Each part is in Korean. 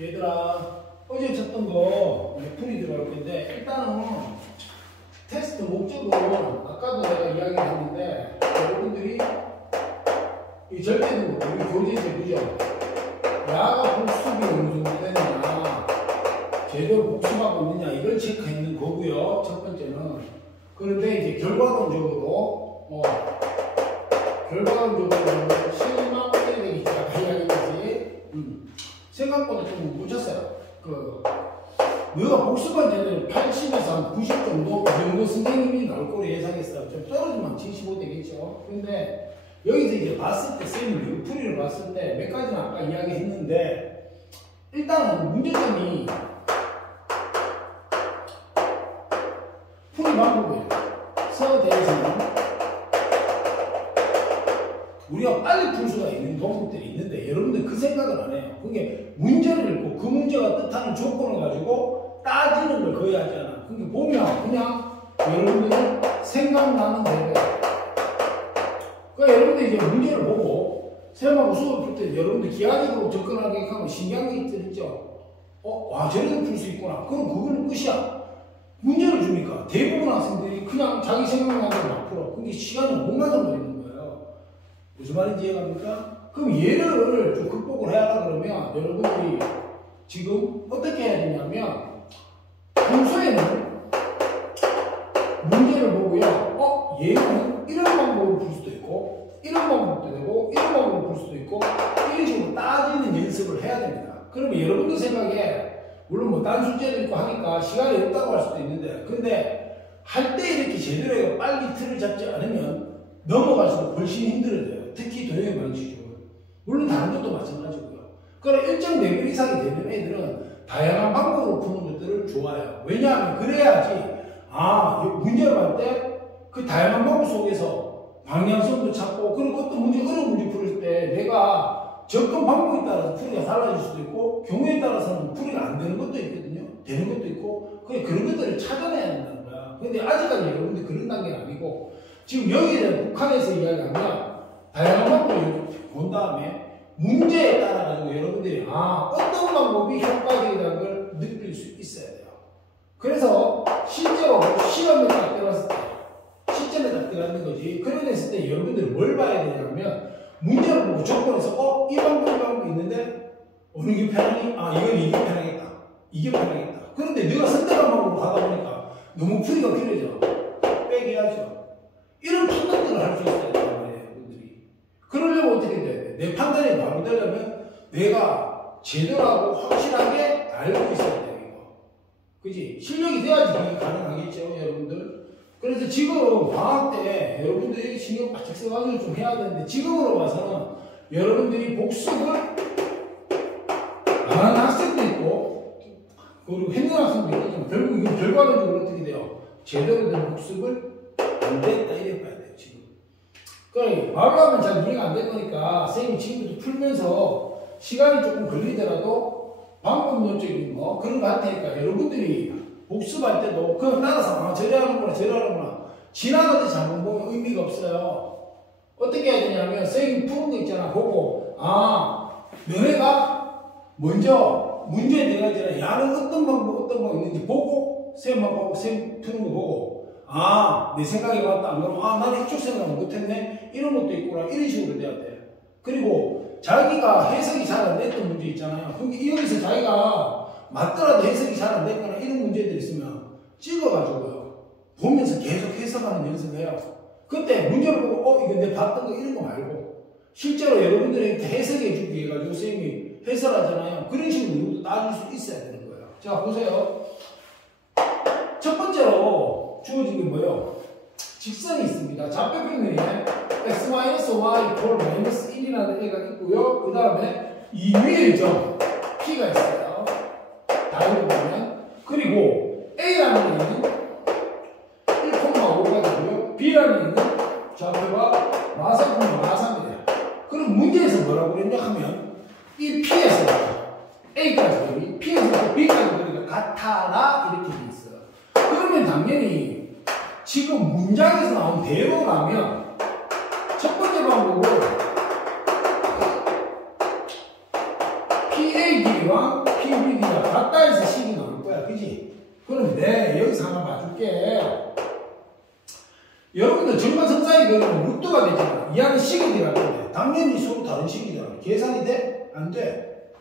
얘들아, 어제 쳤던 거 풀이 들어갈 건데, 일단은 테스트 목적은 아까도 내가 이야기를 했는데, 여러분들이 이 절대는 우리 교재에서 그죠? 야가 복습이 어느 정도 되느냐, 제대로 복습하고 있느냐, 이걸 체크하는 거고요. 첫 번째는. 그런데 이제 결과론적으로 실망에 대해 이야기하지. 생각보다 좀 묻혔어요. 너가 복습한 제대로 80에서 한 90 정도, 그 정도 선생님이 나올 거로 예상했어요. 좀 떨어지면 75 되겠죠. 근데 여기서 이제 봤을 때, 쌤이 풀이를 봤을 때 몇 가지는 아까 이야기했는데, 일단은 문제점이 풀이 방법이에요. 서에 대해서는 우리가 빨리 풀 수가 있는 방법들이 있는데, 여러분들 그 생각을 안 해요. 그게 문제를 읽고 그 문제가 뜻하는 조건을 가지고 따지는 걸 거의 하지 않아. 그러니까 보면 그냥 여러분들이 생각나는 대로. 그러니까 여러분들이 이제 문제를 보고 쌤하고 수업을 풀 때 여러분들 기하적으로 접근하게 하면 신기한 게 있죠. 저래도 풀 수 있구나. 그럼 그거는 끝이야. 문제를 주니까 대부분 학생들이 그냥 자기 생각나는 대로 막 풀어. 그게 시간이 5만 정도 있는 거예요. 무슨 말인지 이해갑니까? 그럼 얘를 좀 극복을 해야 하라 그러면 여러분들이 지금 어떻게 해야 되냐면, 평소에는 문제를 보고요. 얘는 이런 방법으로 풀 수도 있고, 이런 방법도 되고, 이런 방법으로 풀 수도 있고, 이런 식으로 따지는 연습을 해야 됩니다. 그러면 여러분들 생각에, 물론 뭐 딴 숙제도 있고 하니까 시간이 없다고 할 수도 있는데, 근데 할 때 이렇게 제대로 해서 빨리 틀을 잡지 않으면 넘어갈수록 훨씬 힘들어져요. 특히 도형의 방식은. 물론 다른 것도 마찬가지고요. 그러나 일정 레벨 이상이 되는 애들은 다양한 방법으로 푸는 것들을 좋아해요. 왜냐하면 그래야지 문제를 할 때 그 다양한 방법 속에서 방향성도 찾고, 그리고 어떤 문제, 어려운 문제 풀을 때 내가 접근 방법에 따라서 풀이가 달라질 수도 있고, 경우에 따라서는 풀이가 안 되는 것도 있거든요. 되는 것도 있고, 그런 것들을 찾아내야 된다는 거야. 근데 아직까지 여러분들 그런 단계는 아니고, 지금 여기에 북한에서 이야기하면 다양한 방법을 본 다음에 문제에 따라 가지고 여러분들이 어떤 방법이 효과적이라는 걸 느낄 수 있어야 돼요. 그래서 실제로 시험에 딱 들어갔을 때, 시점에 딱 들어가는 거지. 그랬을 때 여러분들이 뭘 봐야 되냐면, 문제를 보고 조건에서 이 방법이 있는데 어느 게 편하니? 이건 이게 편하겠다. 이게 편하겠다. 그런데 내가 선택한 방법으로 가다 보니까 너무 풀이가 길어져. 빼기하죠. 이런 판단들을 할 수 있어야 돼요, 여러분들이. 그러려면 어떻게 돼야 돼? 내 판단이 바로 되려면 내가 제대로 하고 확실하게 알고 있어야 돼요, 이거. 그지? 실력이 돼야지 그게 가능하겠죠, 여러분들. 그래서 지금 방학 때 여러분들이 신경 바짝 써가지고 좀 해야 되는데, 지금으로 봐서는 여러분들이 복습을 안 하는 학생도 있고, 그리고 했는 학생도 있고, 결국 이건 결과론적으로 어떻게 돼요? 제대로 된 복습을 안 됐다, 이래 봐야 돼요, 지금. 그러니까 말로 하면 잘 이해가 안 될 거니까, 선생님이 지금부터 풀면서 시간이 조금 걸리더라도 방법론적인 거, 그런 거 할 테니까 여러분들이 복습할 때도 그냥 따라서 저래 하는구나 저래 하는구나 지나가듯이 한번 보면 의미가 없어요. 어떻게 해야 되냐면, 선생님 푸는 거 있잖아. 보고 너네가 먼저 문제에 내가 있잖아. 야는 어떤 방법 있는지 보고, 쌤만 보고 쌤 푸는 거 보고, 내 생각이 맞다. 안 그러면 나는 이쪽 생각을 못했네, 이런 것도 있구나, 이런 식으로 돼야 돼. 그리고 자기가 해석이 잘 안 됐던 문제 있잖아요. 그럼 여기서 자기가 맞더라도 해석이 잘 안 됐거나 이런 문제들이 있으면 찍어가지고요, 보면서 계속 해석하는 연습을 해요. 그때 문제를 보고 이거 내가 봤던 거 이런 거 말고, 실제로 여러분들에게 해석해 주기 위해 가지고 선생님이 해설하잖아요. 그런 식으로 이것도 따질 수 있어야 되는 거예요. 자, 보세요. 첫 번째로 주어진 게 뭐예요? 직선이 있습니다. 좌표평면에 x-y = -1이라는 애가 있고요. 그 다음에 이 위에 점 p가 있어요. 다이로 보면. 그리고 A라는 애는 1,5가 되고요. B라는 애는 좌표가 마사분의 3이래요. 그럼 문제에서 뭐라고 그랬냐 하면, 이 P에서 A까지, P에서 B까지 그러니까 같아라, 이렇게 돼 있어요. 그러면 당연히 지금 문장에서 나온 대로라면 첫 번째 방법은 PA 길이와 P 그럼 여기서 하나 봐줄게. 여러분들 정관성사의 그러면 루트가 되잖아. 이 안에 식이 들어갈 당연히 서로 다른 식이잖아. 계산이 돼? 안 돼.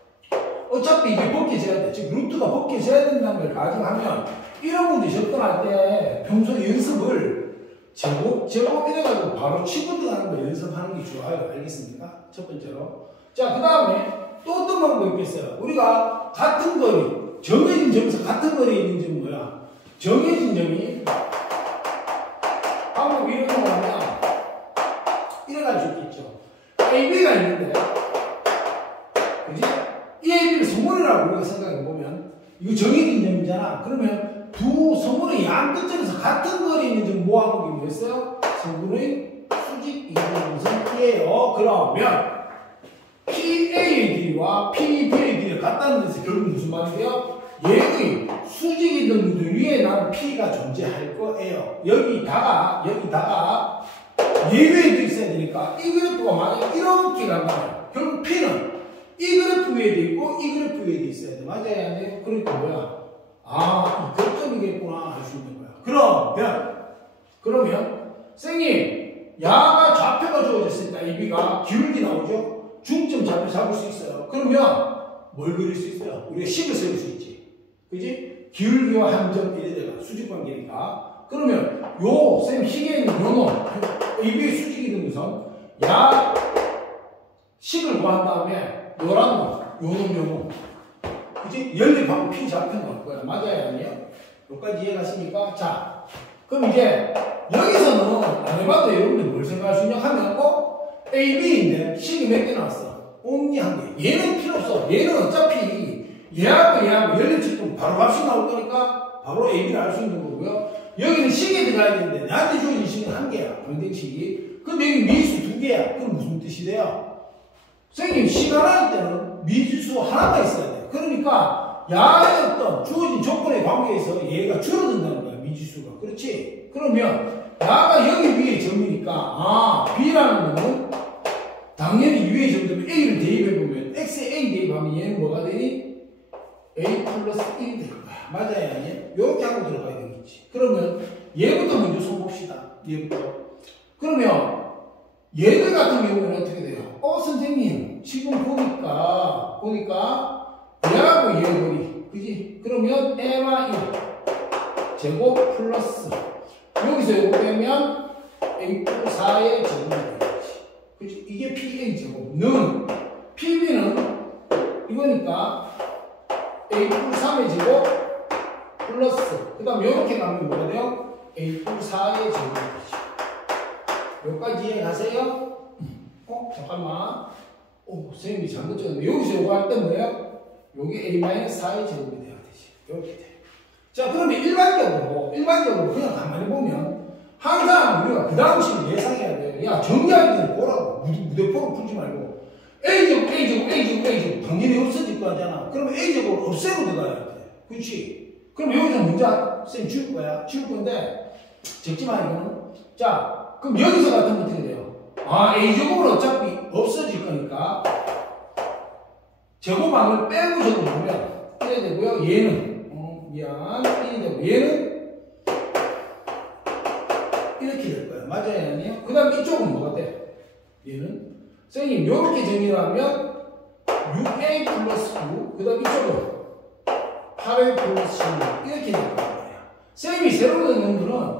어차피 이게 벗겨져야 돼. 즉 루트가 벗겨져야 된다는 걸 가정하면 이런 문제 접근할 때 평소 연습을 제곱 이래가지고 바로 치고 들어가는 거 연습하는 게 좋아요. 알겠습니까? 첫 번째로. 자, 그 다음에 또 어떤 방법이 있겠어요? 우리가 같은 거리, 정해진 점에서 같은 거리에 있는 점은 뭐야? 정해진 점이 방법이 이런 거 하면 이래 갈 수 있겠죠. AB가 있는데, 그지? 이 AB를 소문이라고 우리가 생각해보면 이거 정해진 점이잖아. 그러면 두 소문의 양 끝점에서 같은 거리에 있는 점 모아놓은 게 뭐였어요? 성분의 수직 이동선이에요. 그러면 PA의 길이와 PB의 길이가 같다는 데서 결국 무슨 말이에요? 얘의 수직 이동선 위에 나는 P가 존재할 거예요. 여기다가 예외도 있어야 되니까 이 그래프가 만약 이렇게 간다면 결국 P는 이 그래프 위에도 있고 이 그래프 위에도 있어야 돼. 맞아요? 안 돼요? 그러니까 뭐야? 아, 이 결점이겠구나 할 수 있는 거야. 그러면 선생님 야가 좌표가 주어졌으니까 AB가 기울기 나오죠? 중점 좌표 잡을 수 있어요. 그러면 뭘 그릴 수 있어요? 우리가 식을 세울 수 있지. 그지? 기울기와 함점 이래가 수직관계니까. 그러면 선생님 식에 있는 요 놈, AB의 수직이 된 우선 야 식을 구한 다음에 요런 놈. 그지? 연립하고 P 좌표 나올 거야. 맞아요? 아니에요? 여기까지 이해가십니까? 자, 그럼 이제 여기서는 안 해봐도 여러분들 뭘 생각할 수 있냐 하면 AB인데 식이 몇 개 나왔어? only 한 개. 얘는 필요 없어. 얘는 어차피 얘하고 연립식도 바로 값이 나올 거니까 바로 AB를 알 수 있는 거고요. 여기는 식이 들어가야 되는데 나한테 주어진 식은 한 개야. 변경식이. 근데 여기 미지수 두 개야. 그럼 무슨 뜻이 돼요? 선생님 식 하나일 때는 미지수 하나가 있어야 돼. 그러니까 야의 어떤 주어진 조건에 관계해서 얘가 줄어든다는 거야. 미지수가. 그렇지? 그러면 야가 여기 위에 점이니까 B라는 거는 당연히 위에 점되면 A를 대입해보면 X에 A 대입하면 얘는 뭐가 되니? A 플러스 1이 될 거야. 맞아요? 아니에요? 이렇게 하고 들어가야 되겠지. 그러면 얘부터 먼저 손봅시다. 얘부터. 그러면 얘들 같은 경우는 어떻게 돼요? 선생님 지금 보니까 얘하고 얘 거리. 그지? 그러면 A와 1 제곱 플러스 여기서 이거 빼면 A 플러스 4의 제곱이 되겠지. 그치? 이게 PA 제곱는 PB는 이거니까 A 플러스 3의 제곱 플러스 그 다음 이렇게 가면 뭐가 돼요? A 플러스 4의 제곱이 되지. 여기까지 이해 가세요? 잠깐만. 선생님이 잘못 적었는데 여기서 이거 할 때 뭐예요? 여기 A-4의 제곱이 돼야 되지. 이렇게 돼. 자, 그러면 일반적으로 그냥 가만히 보면 항상 우리가 그 다음 식을 예상해야 돼요. 야, 정리할 때는 보라고. 무대포로 풀지 말고. A제곱 당연히 없어질 거 하잖아. 그러면 A제곱을 없애고 들어가야 돼. 그렇지? 그럼 여기서 문제 쌤 지울 거야. 지울 건데 적지 마 이거는. 자, 그럼 여기서 같으면 어떻게 돼요? A제곱은 어차피 없어질 거니까 제곱항을 빼고 적어보면 이래 되고요. 얘는 얘는 이렇게 될 거예요. 맞아요? 아니에요? 그 다음 이쪽은 뭐가 돼? 얘는 선생님 이렇게 정의를 하면 6A 플러스 9 그 다음 이쪽은 8A 플러스 16 이렇게 될 거예요. 선생님이 새로 넣는 거는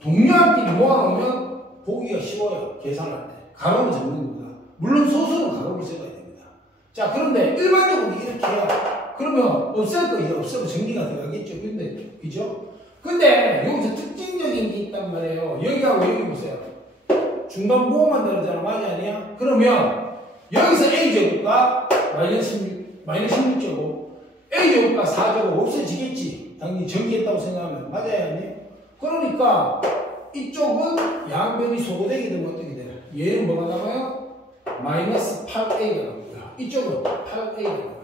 동료한끼리 모아놓으면 보기가 쉬워요. 계산할 때. 가로를 잡는 겁니다. 물론 소수는 가로를 써야 됩니다. 자, 그런데 일반적으로 이렇게 해요. 그러면 없앨 거 이제 없애고 정리가 들어가겠죠. 그죠? 근데 여기서 특징적인 게 있단 말이에요. 여기하고 여기 보세요. 중간 보호만 다르잖아. 맞아 아니야? 그러면 여기서 A제곱과 마이너스 16제곱 A제곱과 4제곱 없어지겠지. 당연히 정리했다고 생각하면. 맞아요 아니에요? 그러니까 이쪽은 양변이 소거되게 되면 어떻게 돼요? 얘는 뭐가 나와요? 마이너스 8A가 나오고요. 이쪽은 8A가 나와요.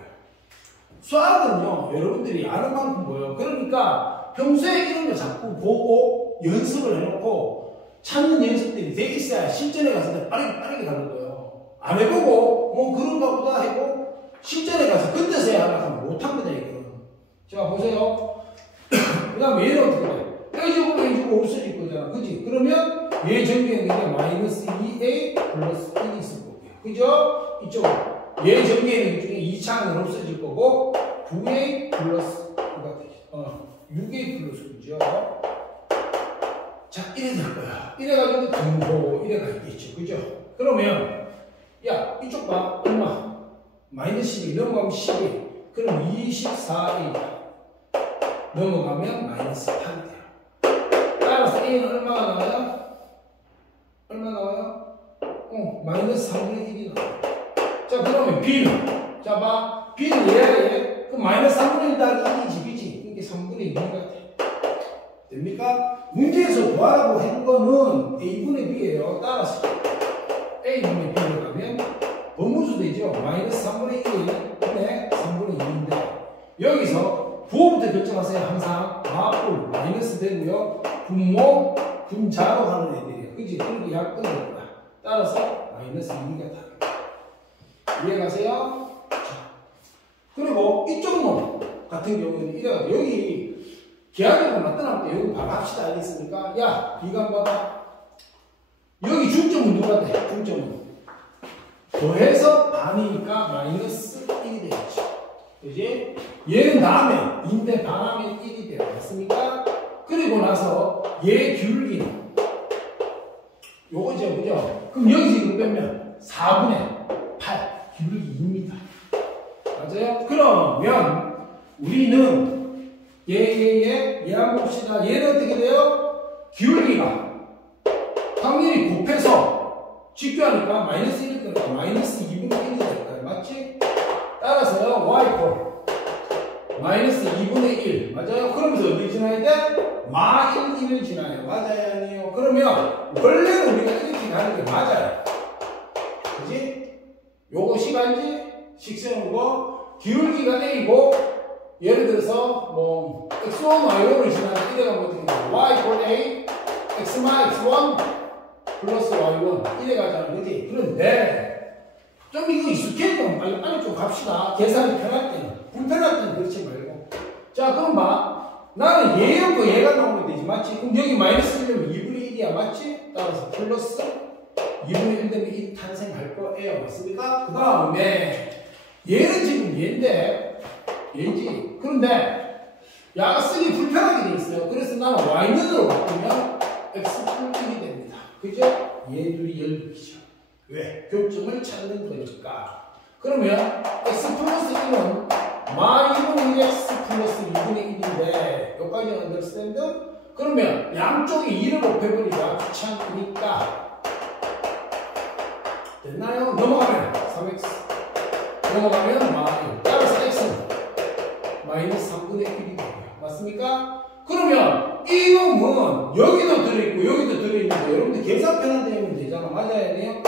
수학은요, 여러분들이 아는 만큼 뭐예요? 그러니까 평소에 이런 거 자꾸 보고 연습을 해놓고 찾는 연습들이 돼 있어야 실전에 갔을 때 빠르게 가르쳐요. 안 해보고 뭐 그런가 보다 하고 실전에 가서 그때서야 하면 못합니다. 이거는. 자, 보세요. 다음에 얘는 어떻게 돼? A제곱 A제곱 없어질 거잖아. 그지? 그러면 얘 정리는 그냥 마이너스 2A 플러스 1이 있을 거고요. 그죠? 이쪽은 얘 정리는 중에 2차는 없어질 거고 9A 플러스 6A 플러스 9죠. 자, 이래 될 거야. 이래가지고 등호 이래가 있겠죠. 그죠? 그러면 야, 이쪽 봐. 얼마? 마이너스 12 넘어가면 12. 그럼 24A 넘어가면 마이너스 8이 돼요. 따라서 A는 얼마가 나와요? 얼마 나와요? 마이너스 3분의 1이 나와요. 자, 그러면 B는? 자, 봐. B는 얘야, 얘. 그럼 마이너스 3분의 1 더하기 2지, 그지? 그게 3분의 2가 돼. 됩니까? 문제에서 구하라고 한 거는 A분의 B예요. 따라서 A분의 B로 가면 번무수 되죠? 마이너스 3분의 1분의 3분의 2인데 여기서 부호부터 결정하세요. 항상 마뿔 마이너스 되고요. 분모, 분자로 하는 애들이에요. 그지? 그리고 약분이 없다. 따라서 마이너스 2가 답니다. 이해가세요? 자, 그리고 이쪽 놈 같은 경우는 이래가 여기 기하적으로 나타날 때 여기 바로 합시다. 알겠습니까? 야, B가 봐봐. 여기 중점은 누가 돼? 중점은 더해서 반이니까 마이너스 1이 되겠죠. 그지? 얘는 다음에 인데 반하면 1이 돼요. 맞습니까? 그리고 나서 얘 기울기는 요거죠. 그죠? 그럼 여기서 이거 빼면 4분의 8 기울기 2입니다. 맞아요? 그러면 우리는 얘 한번 봅시다. 얘는 어떻게 돼요? 기울기가 확률이 곱해서 직교하니까 마이너스 1일 거니까 마이너스 2분의 1이 될 거예요. 맞지? 따라서요, y 마이너스 2분의 1. 맞아요? 그러면서 어디 지나야 돼? 마 1을 지나요. 맞아요? 아니에요? 그러면 원래는 우리가 이렇게 가는 게 맞아요. 그지? 요거 시간지, 식세우는 거, 기울기가 A고, 예를 들어서 뭐 x1, y1을 지나면 이래가 뭐 어떻게 돼? y equal A, x마 x1 플러스 y1 이래 가자는 거지. 그런데 좀 이거 익숙해져. 빨리 좀 갑시다. 계산이 편할 때는. 불편할 때는 그렇지 말고. 자, 그럼 봐. 나는 얘였고 얘가 나오면 되지. 맞지? 그럼 여기 마이너스 1이면 2분의 1이야. 맞지? 따라서 플러스 2분의 1 되면 1 탄생할 거예요. 맞습니까? 그 다음에 얘는 지금 얘인데 얘지. 그런데 야가 쓰기 불편하게 돼 있어요. 그래서 나는 y는으로 바꾸면 x 플러스 1이 됩니다. 그죠? 얘들이 열리죠. 왜? 교점을 찾는 거니까. 그러면 x 플러스 1은 마 2분의 1 x 플러스 2분의 1인데 여기까지 understand? 그러면 양쪽에 2를 곱해버리자 귀찮으니까 됐나요? 넘어가면 3x 넘어가면 마 1. 따라서 x는 마이너스 3분의 1이 되고요. 맞습니까? 그러면 이 놈은 여기도 들어있고 여기도 들어있는데 여러분들 계산 편한 데 하면 되잖아. 맞아야 돼요?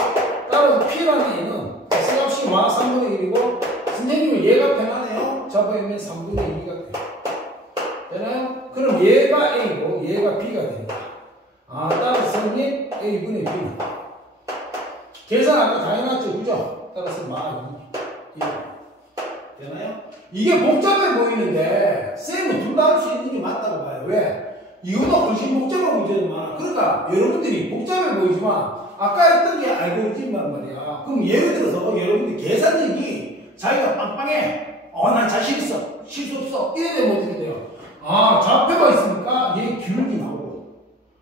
따라서 P라는 얘는 X값이 마 3분의 1이고 선생님은 얘가 편하네요. 잡아있는 3분의 2가 돼요. 되나요? 그럼 얘가 A고 얘가 B가 됩니다. 아, 따라서 선생님 A분의 B는 계산 아까 다 해놨죠? 그죠? 따라서 마 2. 되나요? 이게 복잡해 보이는데 쌤은 둘 다 할 수 있는 게 맞다고 봐요. 왜? 이거보다 훨씬 복잡한 문제는 많아. 그러니까 여러분들이 복잡해 보이지만 아까 했던 게 알고리즘이란 말이야. 그럼 예를 들어서 여러분들 계산력이 자기가 빵빵해. 난 자신 있어. 실수 없어. 이래 되면 어떻게 돼요? 아, 좌표가 있으니까 얘 기울기 나오고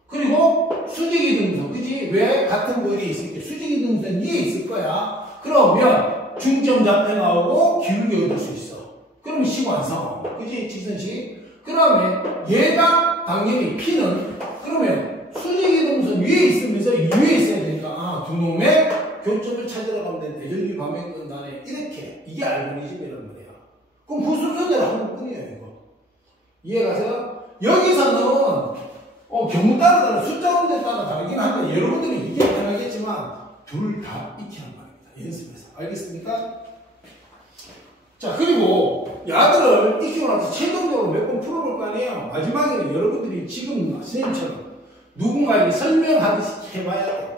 그리고 수직이 등선. 그지? 왜? 같은 거리에 있을 때 수직이 등선 위에 있을 거야. 그러면 중점 좌표 나오고 기울기 얻을 수 있어. 그러면 식 완성. 그지? 직선식. 그 다음에 얘가 당연히 P는 그러면 수직이동선 위에 있으면서 위에 있어야 되니까 두 놈의 교점을 찾으러 가면 된다. 열리 밤에 끈다네. 이렇게. 이게 알고리즘이란 말이야. 그럼 그 순서대로 하는 뿐이에요. 이거. 이해가세요? 여기서는 경우 따라 숫자 온데 따라 다르긴 한데 여러분들이 이게 편하겠지만 둘 다 익히 한 말입니다. 연습해서. 알겠습니까? 자, 그리고 야들을 익히고 나서 최종적으로 몇 번 풀어볼 거 아니에요? 마지막에는 여러분들이 지금 선생님처럼 누군가에게 설명하듯이 해봐야 돼요.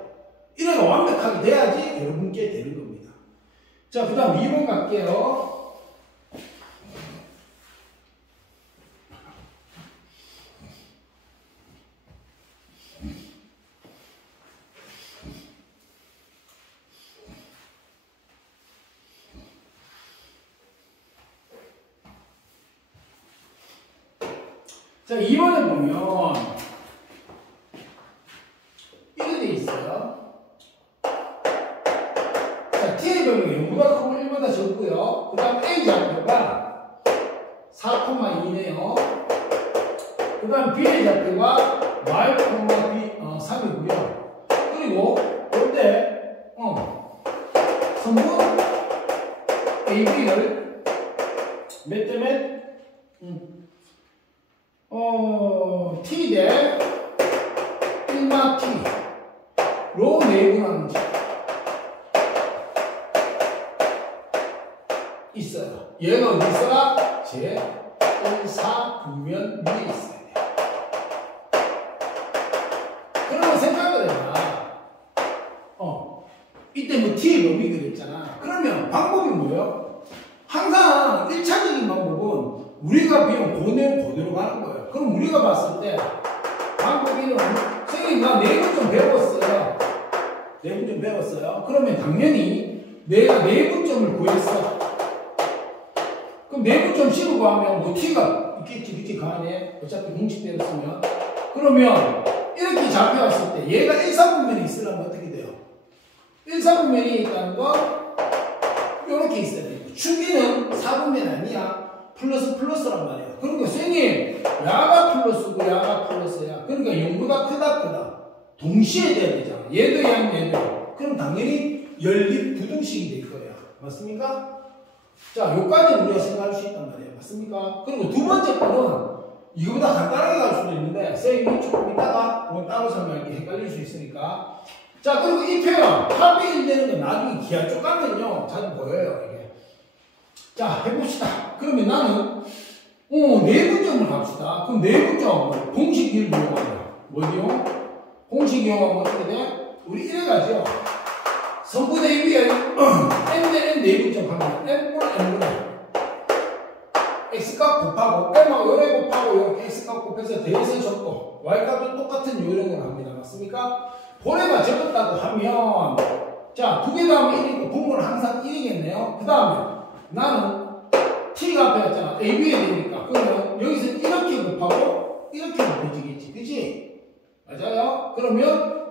이래가 완벽하게 돼야지 여러분께 되는 겁니다. 자, 그 다음 2번 갈게요. 자, 2번에 보면 이렇게 돼 있어요. 자, t의 경우에 0보다 크고 1보다 적고요. 그 다음 a 좌표가 4,2네요. 그 다음 b의 좌표가 y, b, 3이고요. 그리고 이때 선분 AB를 몇 점에 T 대 1마 T로 내분하는 점 있어요. 얘는 어디 있어라? 제 1,4 분면 위에 있어야 돼요. 그러면 생각을 해봐. 이때 뭐 T의 범위 그랬잖아. 그러면 방법이 뭐예요? 항상 1차적인 방법은 우리가 배운 그 내용 그대로 가는 거예요. 그럼 우리가 봤을 때 방법이는 선생님 나 내분 좀 배웠어요. 내분 좀 배웠어요. 그러면 당연히 내가 내분점을 구했어. 그럼 내분점 씌우고 하면 뭐 T가 있겠지, 그치? 가안에 어차피 공식대로 쓰면. 그러면 이렇게 잡혀왔을 때 얘가 1,4분면이 있으려면 어떻게 돼요? 1,4분면이 있다는 건 이렇게 있어야 돼요. 축이는 4분면 아니야. 플러스란 말이야. 그러니까 선생님 야가 플러스고 야가 플러스야. 그러니까 0보다 크다. 동시에 돼야 되잖아. 얘도 양 얘도. 그럼 당연히 연립 부등식이 될 거야. 맞습니까? 자, 요까지 우리가 생각할 수 있단 말이에요. 맞습니까? 그리고 두 번째 거는 이거보다 간단하게 갈 수도 있는데 선생님이 조금 이따가 오늘 따로 설명할게. 헷갈릴 수 있으니까. 자, 그리고 이 표현 합이 1 되는 건 나중에 기하 쪽 가면요 자주 보여요. 이게. 자, 해봅시다. 그러면 나는 내분점을 갑시다. 그럼 내분점 공식 이름 이용하면 뭐지요? 공식 이용하면 어떻게 돼? 우리 이래 가죠. 선분의 위에 n 대 n 내분점 하면 n분의 n분의 x값 곱하고 n하고 요래 곱하고 이렇게 x값 곱해서 대해서 적고 y값도 똑같은 요령을 합니다. 맞습니까? 볼에만 적었다고 하면 자, 두 개 다음에 1이고 분모는 항상 1이겠네요. 그 다음에 나는 t가 앞에였잖아. ab에 되니까 그러면 여기서 이렇게 곱하고 이렇게 곱해지겠지. 그치? 맞아요? 그러면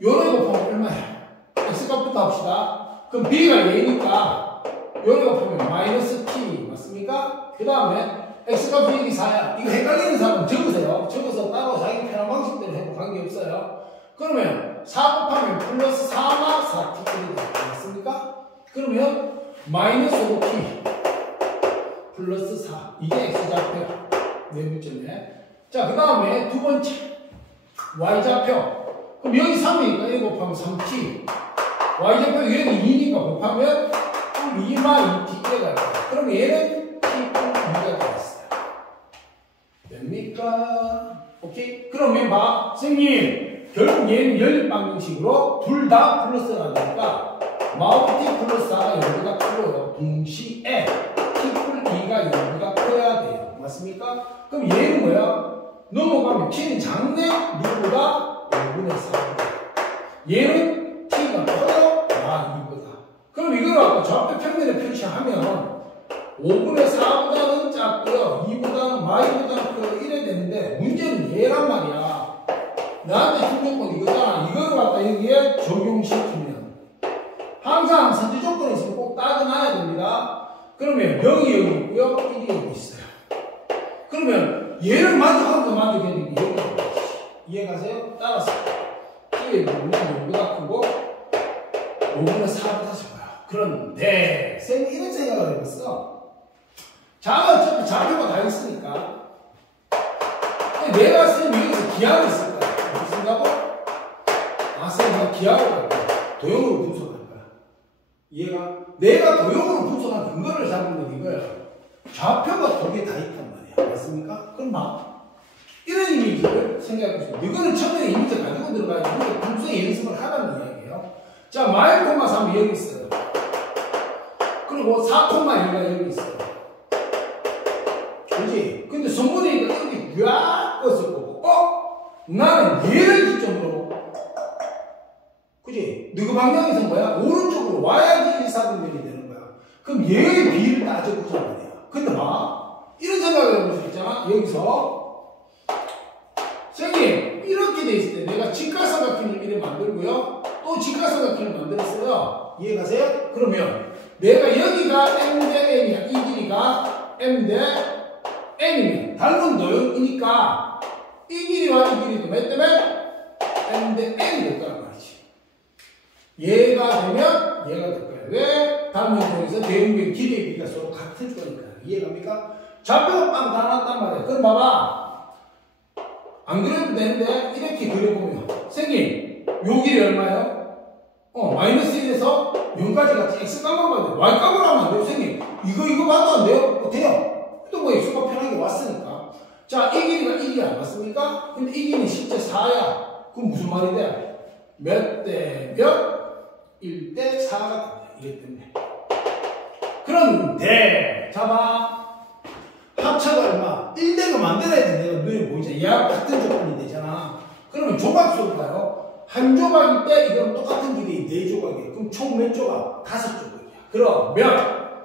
요래 곱하면 얼마야? x값부터 합시다. 그럼 b가 얘니까 요래 곱하면 마이너스 t 맞습니까? 그 다음에 x값 비율이 4야. 이거 헷갈리는 사람은 적으세요. 적어서 따로 자기 편한 방식대로 해도 관계없어요. 그러면 4 곱하면 플러스 4마 4t가 되지 않습니까? 그러면 마이너스 5t 플러스 4 이게 x좌표야. 내분점에. 자, 그 다음에 두 번째 y좌표. 그럼 여기 3이니까 1 곱하면 3t y좌표 여기 2니까 곱하면 2마 2t 이래가 있다. 그럼 얘는 t 2가 되겠어요. 됩니까? 오케이? 그러면 봐. 선생님 결국 얘는 연립 방정식으로 둘 다 플러스가 되니까 마우 t 플러스 4가 0보다 크고요. 동시에 t 플 2가 0보다 커야 돼요. 맞습니까? 그럼 얘는 뭐야? 넘어가면 t는 작네? 누구보다? 5분의 4보다. 얘는 t가 커요? 2보다. 그럼 이걸 갖고 좌표 평면에 표시하면 5분의 4보다는 작고요. 2보다는 마이보다는 커요. 이래 되는데 문제는 얘란 말이야. 나한테 준 조건 이거잖아. 이걸 갖다 여기에 적용시키면 항상 선제 조건이 있으면 꼭 따져놔야 됩니다. 그러면 0이 여기 있고요. 1이 여기 있어요. 그러면 얘를 만족하면 더 만족해야 되는 게 여기가 있지. 이해가세요? 따라서 t의 부분은 0보다 크고 5분의 4보다 작아요. 그런데 쌤이 이런 생각을 해봤어. 자가 어차피 좌표가 다 있으니까 내가 쌤 여기서 기하를 쓸 거야. 무슨 생각하고? 쌤 기하를 할 거야. 도형으로 분석할 거야. 이해가? 내가 도형으로 분석한 근거를 잡은 건 이거야. 좌표가 두 개 다 있단 말이야. 맞습니까? 그럼 이런 이미지를 생각해보세요. 이거는 처음에 이미지 가지고 들어가야지. 분석의 연습을 하라는 이야기예요. 자, 마일 콤마 3이 여기 있어요. 그리고 4,1가 여기 있어요. 그지? 근데 성분이 여기 쫙 껐을 거고, 나는 얘를 기점으로, 그지? 너그 방향에서 뭐야? 오른쪽으로 와야지 1,4분면이 되는 거야. 그럼 얘의 비를 따져보자 말이야. 근데 이런 생각을 해볼 수 있잖아. 여기서 직각삼각형을 이렇게 만들고요. 또 직각삼각형을 만들었어요. 이해가세요? 그러면 내가 여기가 m 대 n이야. 이 길이가 m 대 n이면 닮은 도형이니까 이 길이와 이 길이도 몇 대면 m 대 n이 될 거란 말이지. 얘가 되면 얘가 될 거야. 왜? 닮은 도형에서 대응된 길이의 길이가 서로 같을 거니까. 이해갑니까? 좌표가 빵 다 났단 말이야. 그럼 봐봐. 안 그래도 되는데 이렇게 그려보면 선생님 요 길이 얼마예요? 마이너스 1에서 0까지 같이 x값만 봐도 돼. y값으로 하면 안 돼요. 선생님 이거 봐도 안 돼요? 돼요. 또 뭐 x가 편하게 왔으니까. 자, 이 길이가 1이 안 맞습니까? 근데 이 길이는 실제 4야. 그럼 무슨 말이 돼? 몇 대 몇? 1대 4가 된다. 이기 때문에. 그런데 잡아. 합차가 얼마? 1대가 만들어야 돼. 내가 눈에 보이잖아. 얘하고 같은 조건이 되잖아. 그러면 조각수로 봐요. 한 조각일 때 이건 똑같은 길이 4조각이에요. 그럼 총 몇 조각? 5조각이야. 그러면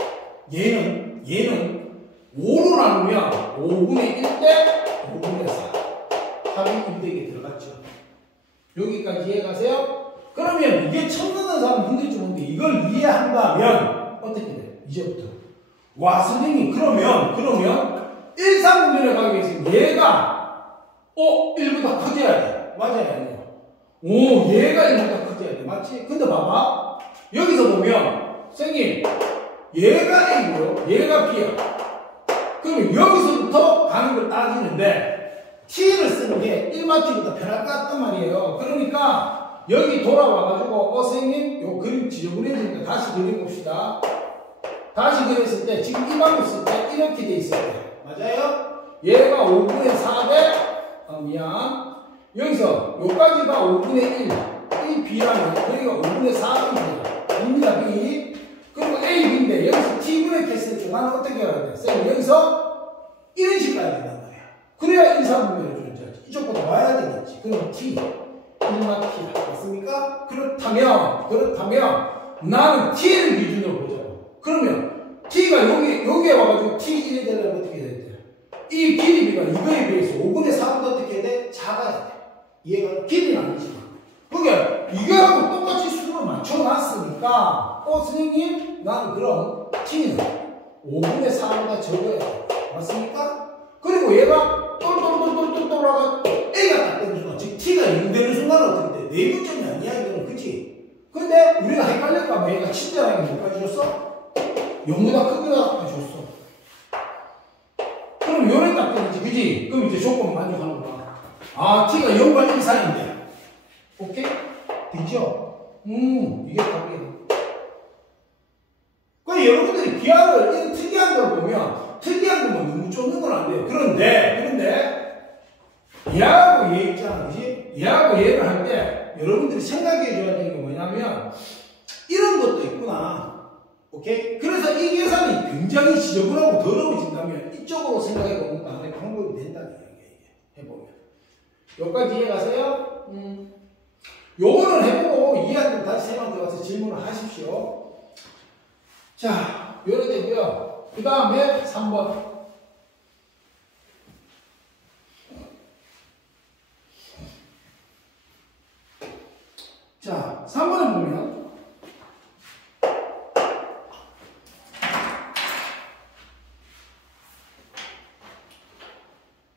얘는 5로 나누면 5분의 1대 5분의 4. 합이 1대에 들어갔죠. 여기까지 이해가세요? 그러면 이게 처음 듣는 사람 힘들지 모르는데 이걸 이해한다면 어떻게 돼? 이제부터. 와, 선생님, 그러면 1, 3분면에 가기 위해서 얘가 1보다 커져야 돼. 맞아요, 아니에요? 오, 얘가 1보다 커져야 돼. 맞지? 근데 봐봐. 여기서 보면 선생님, 얘가 A고요. 얘가 B야. 그러면 여기서부터 가는 걸 따지는데 T를 쓰는 게 1마 T보다 편할 것 같단 말이에요. 그러니까 여기 돌아와가지고 선생님, 요 그림 지저분해지니까 다시 그려봅시다. 다시 그렸을 때 지금 이 방법 쓸 때 이렇게 돼 있어요. 맞아요? 얘가 5분의 4대 미안. 여기서 요까지가 5분의 1. 이 B라면 여기가 5분의 4입니다. B입니다. B. 그리고 A, B인데 여기서 T분의 했을 때 나는 어떻게 해야 돼? 쌤 여기서 이런 식으로 가야 된단 말이야. 그래야 1, 3분면을 존재하지. 이쪽보다 와야 되겠지. 그럼 T. 1마 T. 맞습니까? 그렇다면 나는 T를 기준으로 보자고. 그러면 T가 여기에 와가지고 T1이 되려면 어떻게 해야 돼? 이 길이가 이거에 비해서 5분의 4보다 어떻게 해야 돼? 작아야 돼. 얘가 길이는 아니지만. 그러니까 이거하고 똑같이 수를 맞춰놨으니까 선생님 나는 그럼 T는 5분의 4보다 적어야 돼. 맞습니까? 그리고 얘가 똘똘똘똘똘 돌아가 A가 딱 되는 순간 즉 T가 0 되는 순간은 어떻게 돼? 내분점이 아니야 이거는. 그치? 근데 우리가 헷갈릴까봐 얘가 친절하게 몇까지 줬어? 0보다 크기가 줬어. 그럼 요래 딱 되겠지, 그지? 그럼 이제 조건 만족하는 거야. 아, T가 0과 1 사이인데. 오케이? 되죠? 이게 답이에요. 그러니까 여러분들이 기하를, 이런 특이한 걸 보면, 특이한 거면 너무 쫓는 건 안 돼요. 그런데, 얘하고 얘 있잖아, 그지? 얘하고 얘를 할 때, 여러분들이 생각해 줘야 되는 게 뭐냐면, 이런 것도 있구나. 오케이? 그래서 이 계산이 굉장히 지저분하고 더러워진다면 이쪽으로 생각해 보는 나의 방법이 된다는 얘기예요. 해보면. 여기까지 이해가세요? 요거는 해보고 이해하면 다시 세 번 들어가서 질문을 하십시오. 자, 요래 되고요. 그 다음에 3번. 자, 3번을 보면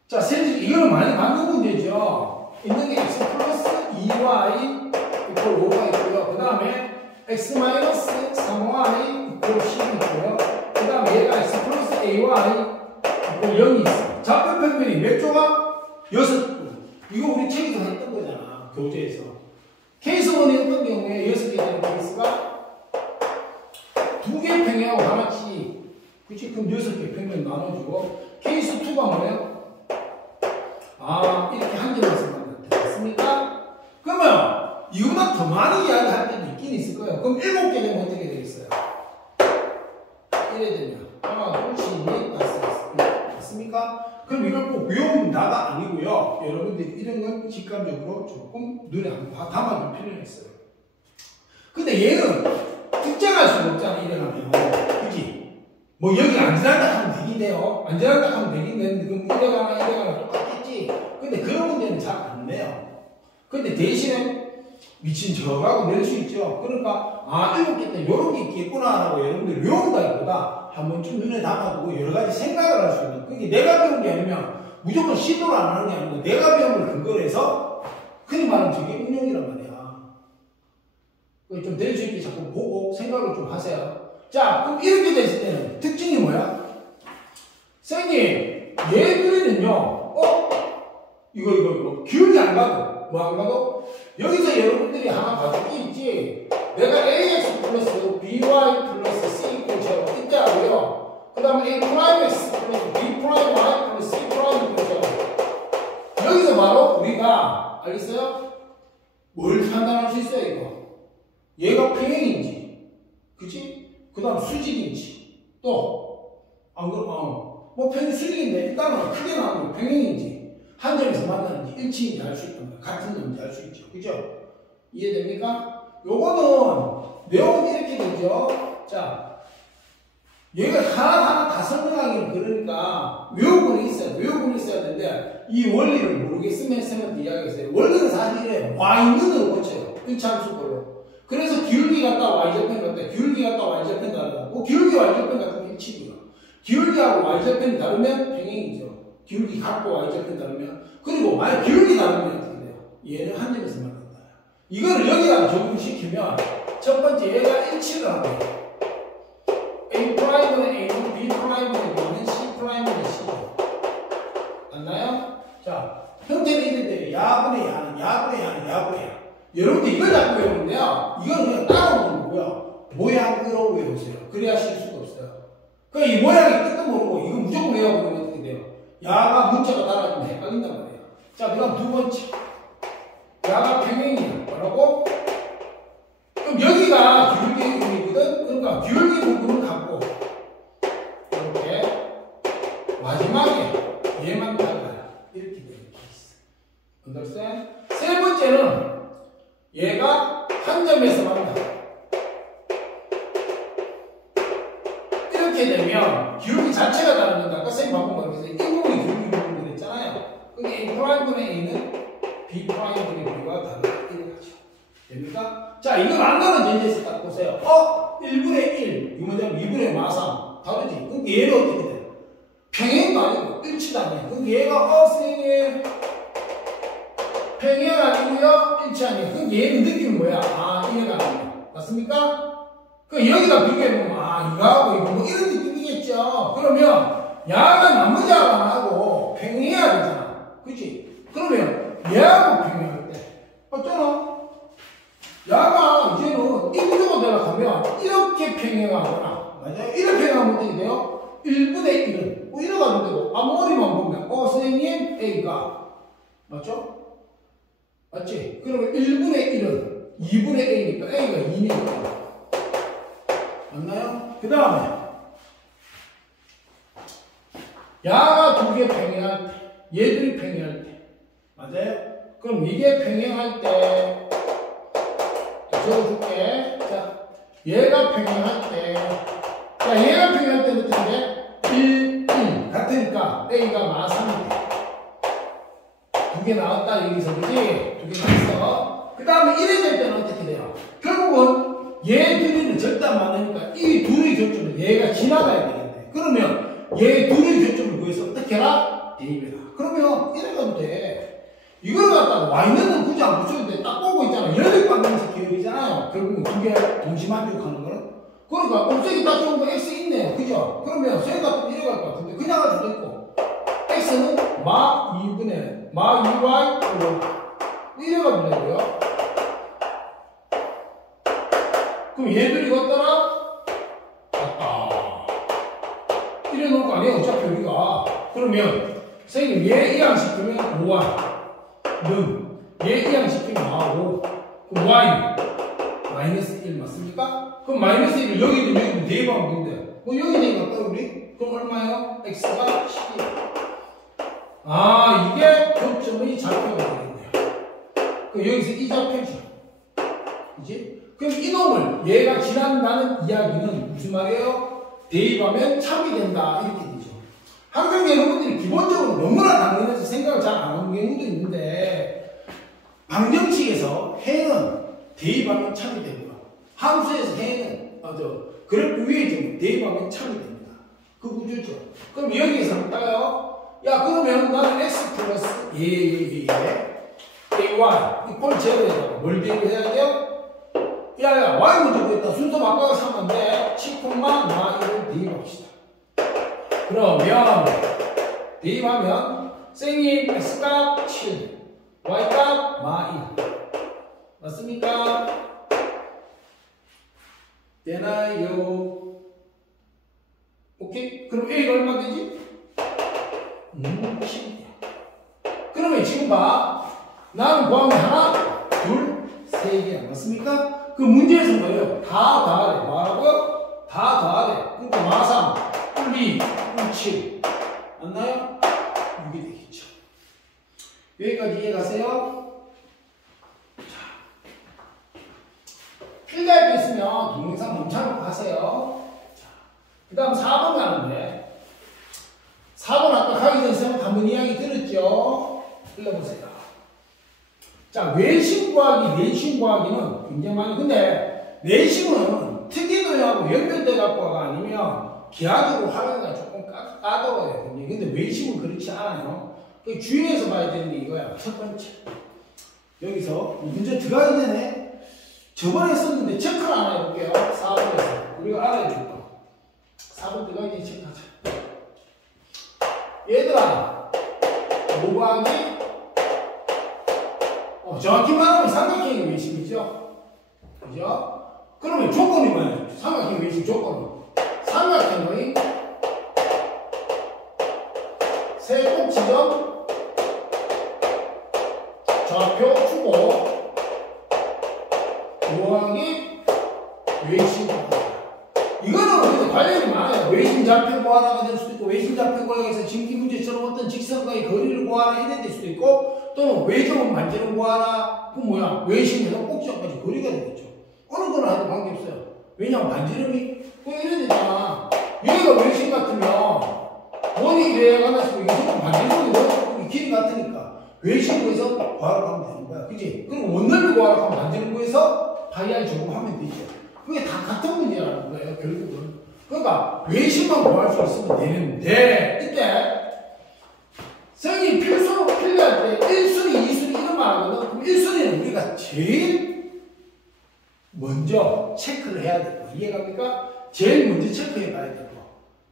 자, 이거는 많이 만든 문제죠. 있는 게 x 플러스 2y 이퀄 5가 있고요. 그 다음에 x 마이너스 3y 이퀄 10이 있고요. 그 다음에 얘가 x 플러스 ay 이퀄 0이 있어요. 좌표 평면이 몇 조각? 6개. 이거 우리 책에서 했던 거잖아. 교재에서. 케이스 1이 어떤 경우에 6개 되는 케이스가 2개 평형하고 하나씩. 그치? 그럼 6개 평면 나눠주고. 케이스 2가 뭐예요? 이렇게 한 개만 쓰면 됐습니까? 그러면 이거보다 더 많이 이야기할 때도 있긴 있을 거예요. 그럼 7개 되면 어떻게 되겠어요? 이래 되면 하나, 둘, 셋, 다섯, 맞습니까? 그럼 이걸 꼭 외운다가 아니고요. 여러분들이 이런 건 직감적으로 조금 눈에 한번 담아둘 필요가 있어요. 근데 얘는 특정할 수가 없잖아, 이래가면. 그치? 뭐 여기 안전하다 하면 되긴 돼요. 안전하다 하면 되긴 되는데 그럼 이래가나 똑같겠지. 근데 그런 문제는 잘 안 내요. 근데 대신에 미친 저하고 낼 수 있죠. 그러니까 아 7개 때 이런 게 있겠구나라고 여러분들이 외운다기보다 한 번쯤 눈에 담아두고 여러 가지 생각을 할 수 있는. 그게 내가 배운 게 아니면 무조건 시도를 안 하는 게 아니고 내가 배운 걸 근거로 해서 흔히 말하면 저게 응용이란 말이야. 좀 될 수 있게 자꾸 보고 생각을 좀 하세요. 자, 그럼 이렇게 됐을 때는 특징이 뭐야? 선생님, 얘들은요, 이거 기울기 안 가도, 뭐 안 가도, 여기서 여러분들이 하나 가지고 있지. 내가 ax 플러스 by 플러스 c 이퀄 0 있다고요. 그 다음에 a 프라임 x 플러스 b 프라임 y 플러스 c 프라임 이퀄 0. 여기서 바로 우리가, 알겠어요? 뭘 판단할 수 있어요, 이거? 얘가 평행인지, 그치? 그 다음 수직인지, 또, 안 그럼, 뭐 수직인데 일단은 크게 나오는 게 평행인지, 한 점에서 만나는지, 일치인지 알 수 있단 말이야. 같은 점인지 알 수 있죠. 그죠? 이해됩니까? 요거는, 내용은 이렇게 되죠? 자, 얘가 하나하나 다 설명하기는 그러니까, 외우고는 있어야 되는데, 이 원리를 모르겠으면 쌤한테 이야기했어요. 원리는 사실 이래. y는으로 고쳐요. 1차함수 걸로. 그래서 기울기 같다 y절편 같다 기울기 같다 y절편 다르다. 뭐 기울기 y절편 같은 게 일치고요. 기울기하고 y절편이 다르면 평행이죠. 기울기 같고 y절편 다르면. 그리고 만약 기울기 다르면 어떻게 돼요? 얘는 한 점에서 만난다. 이거를 여기다가 적용시키면 첫 번째 얘가 일치를 하고 A 프라임은 A는 B 프라임은 B는 C 프라임은 C죠. 맞나요? 자, 형태는 이런데 야분의 야는 야분의 야는 야분의 야. 여러분들 이걸 잡고 외우는데요. 이건 그냥 따라오는 거고요. 모양으로 외우세요. 그래야 실수가 없어요. 그러니까 이 모양이 뜻도 모르고 이거 무조건 외워보면 어떻게 돼요? 야가 문자가 달라지면 헷갈린단 말이에요. 자, 그 다음 두 번째. 야가 평행이야. 뭐라고? 그럼 여기가 기울기 부분이거든? 그러니까 기울기 부분은 같고 이렇게 마지막에 얘만 달라요. 이렇게 되는 케이스. understand? 세 번째는 얘가 한 점에서 만나. 이렇게 되면 기울기 자체가 다르니까 아까 쌤 방금 말해서 이 부분이 기울기 부분이 됐잖아요. 그게 A 프라임분의 A는 B 프라임분의 B와 다르다. 이렇게 하죠. 됩니까? 자, 이걸 안다는 전제에서 딱 보세요. 1분의 1, 이거 뭐냐면 2분의 마삼. 다르지? 그럼 얘는 어떻게 돼요? 평행도 아니고 일치도 아니에요. 그럼 얘가 선생님 평행 아니고요, 일치 아니에요. 그럼 얘는 느낌은 뭐야? 아, 이해가 안 돼요. 맞습니까? 그 여기다 비교해보면 이거하고 이거 뭐 이런 느낌이겠죠. 그러면 야가 나머지 하고 안 하고 평행해야 되잖아. 그치? 그러면 얘하고 평행할 때 어쩌나? 야가 이제는 이 구조가 들어가면 이렇게 평행하거나, 맞아요? 이렇게 평행하면 어떻게 돼요? 1분의 1은 뭐 이래가지고 되고 앞머리만 보면 선생님 A가 맞죠? 맞지? 그러면 1분의 1은 2분의 A니까 A가 2니까 맞나요? 그 다음에 야가 두 개 평행할 때 얘들이 평행할 때 맞아요? 그럼 이게 평행할 때 적어줄게. 자, 얘가 평행할 때 자, 얘가 평행할 때는 어떻게 돼? 1, 1 같으니까 A가 마삼인데 두 개 나왔다 여기서 그지? 두 개 나왔어. 그 다음에 이래 될 때는 어떻게 돼요? 결국은 얘 둘이는 절대 안 맞으니까 이 둘의 교점을 얘가 지나가야 되겠네. 그러면 얘 둘의 교점을 구해서 어떻게 해라? 대입해라. 그러면 이래가도 돼. 이걸 갖다가 y는 굳이 안 붙여도 돼. 딱 보고 있잖아. 연립 방정식 계열이잖아요. 결국은 두 개 동시 만족하는 거는. 그러니까 옵색이 딱 좋은 거 x 있네요. 그죠? 그러면 쇠 같은 이래 갈 것 같은데 그냥 할 수도 있고 x는 마 2분의 마 2y 이래 가면 되고요. 그럼 얘들이 같더라? 같다. 이래 놓을 거 아니에요. 어차피 우리가. 그러면 선생님 얘 이항시키면 5y 는 얘 이항시키면 5 그럼 y 마이너스 1 맞습니까? 그럼 마이너스 1을 여기도 여기도 대입하면 된대. 뭐 여기 대입할까요 우리? 그럼 얼마예요? x가 10이에요. 이게 교점의 좌표가 되겠네요. 그럼 여기서 이 좌표죠. 그지? 그럼 이놈을 얘가 지난다는 이야기는 무슨 말이에요? 대입하면 참이 된다 이렇게 되죠. 항상 여러분들이 기본적으로 너무나 당연해서 생각을 잘 안 하는 경우도 있는데 방정식에서 해는 대입하면 참이 되고요. 함수에서 해는 그래프 위에 좀 대입하면 참이 됩니다. 그 구조죠. 그럼 여기에서 한번 따요. 야, 그러면 나는 x 플러스 AY 이꼴 제로에다가 뭘 대입해야 돼요? 야, y 먼저 구했다. 순서 바꿔서 하면 돼. 10콤마 마이를 대입합시다. 그러면 대입하면 생님 x값 7, y값 마 1. 맞습니까? 되나요? 오케이? 그럼 A가 얼마 되지? 10이야. 그러면 지금 봐. 나는 구하면 하나, 둘, 세 개야. 맞습니까? 그 문제에서 뭐예요? 다 더하래. 뭐라고요? 다 더하래. 그러니까 마3, 2, 7. 맞나요? 6이 되겠죠. 여기까지 이해가세요? 필기할 게 있으면 동영상 멈춰놓고 하세요. 그 다음 4번 가는데 4번 아까 가기 전에 쌤 한번 이야기 들었죠? 읽어보세요. 자, 외심 구하기, 내심 구하기는 굉장히 많이. 근데 내심은 특이도하고 연결돼 갖고가 아니면 기하적으로 하기가 조금 까다로워요. 근데 외심은 그렇지 않아요. 주의해서 봐야 되는 게 이거야. 첫 번째. 여기서 문제 들어가기 전에 저번에 썼는데 체크를 하나 해볼게요. 4번에서. 우리가 알아야 될 거. 4번 들어가기 전에 체크하자. 얘들아, 5 곱하기 정확히 말하면 삼각형의 외심이죠. 그죠? 그러면 조건이 뭐예요? 삼각형 외심 조건은 삼각형의 세 꼭지점 좌표 주고 구하기 외심. 이거는 근데 관련이 많아요. 외심 좌표 구하라가 될 수도 있고, 외심 좌표 구하기에서 진기 문제처럼 어떤 직선과의 거리를 구하라 해야 될 수도 있고, 또는 외점은 만지는 구하라. 그 뭐야? 외심에서 꼭지점까지 거리가 되겠죠. 어느 거나 해도 관계없어요. 왜냐면 반지름이 이런 데잖아. 얘가 외심 같으면 원이 얘가 하나씩 이거는 반지름이 길이 같으니까 외심구에서 구하라고 하면 되는 거야. 그치? 그리고 원넓이 구하라고 하면 반지름구에서 파이알 제곱하면 되죠. 그게 다 같은 문제라는 거예요, 결국은. 그러니까 외심만 구할 수 있으면 되는데, 이때 성이 필수로 필요할 때 1순위, 2순위 이런 말 하거든. 그럼 1순위는 우리가 제일 먼저 체크를 해야 될 거. 이해갑니까? 제일 먼저 체크해 봐야 될 거.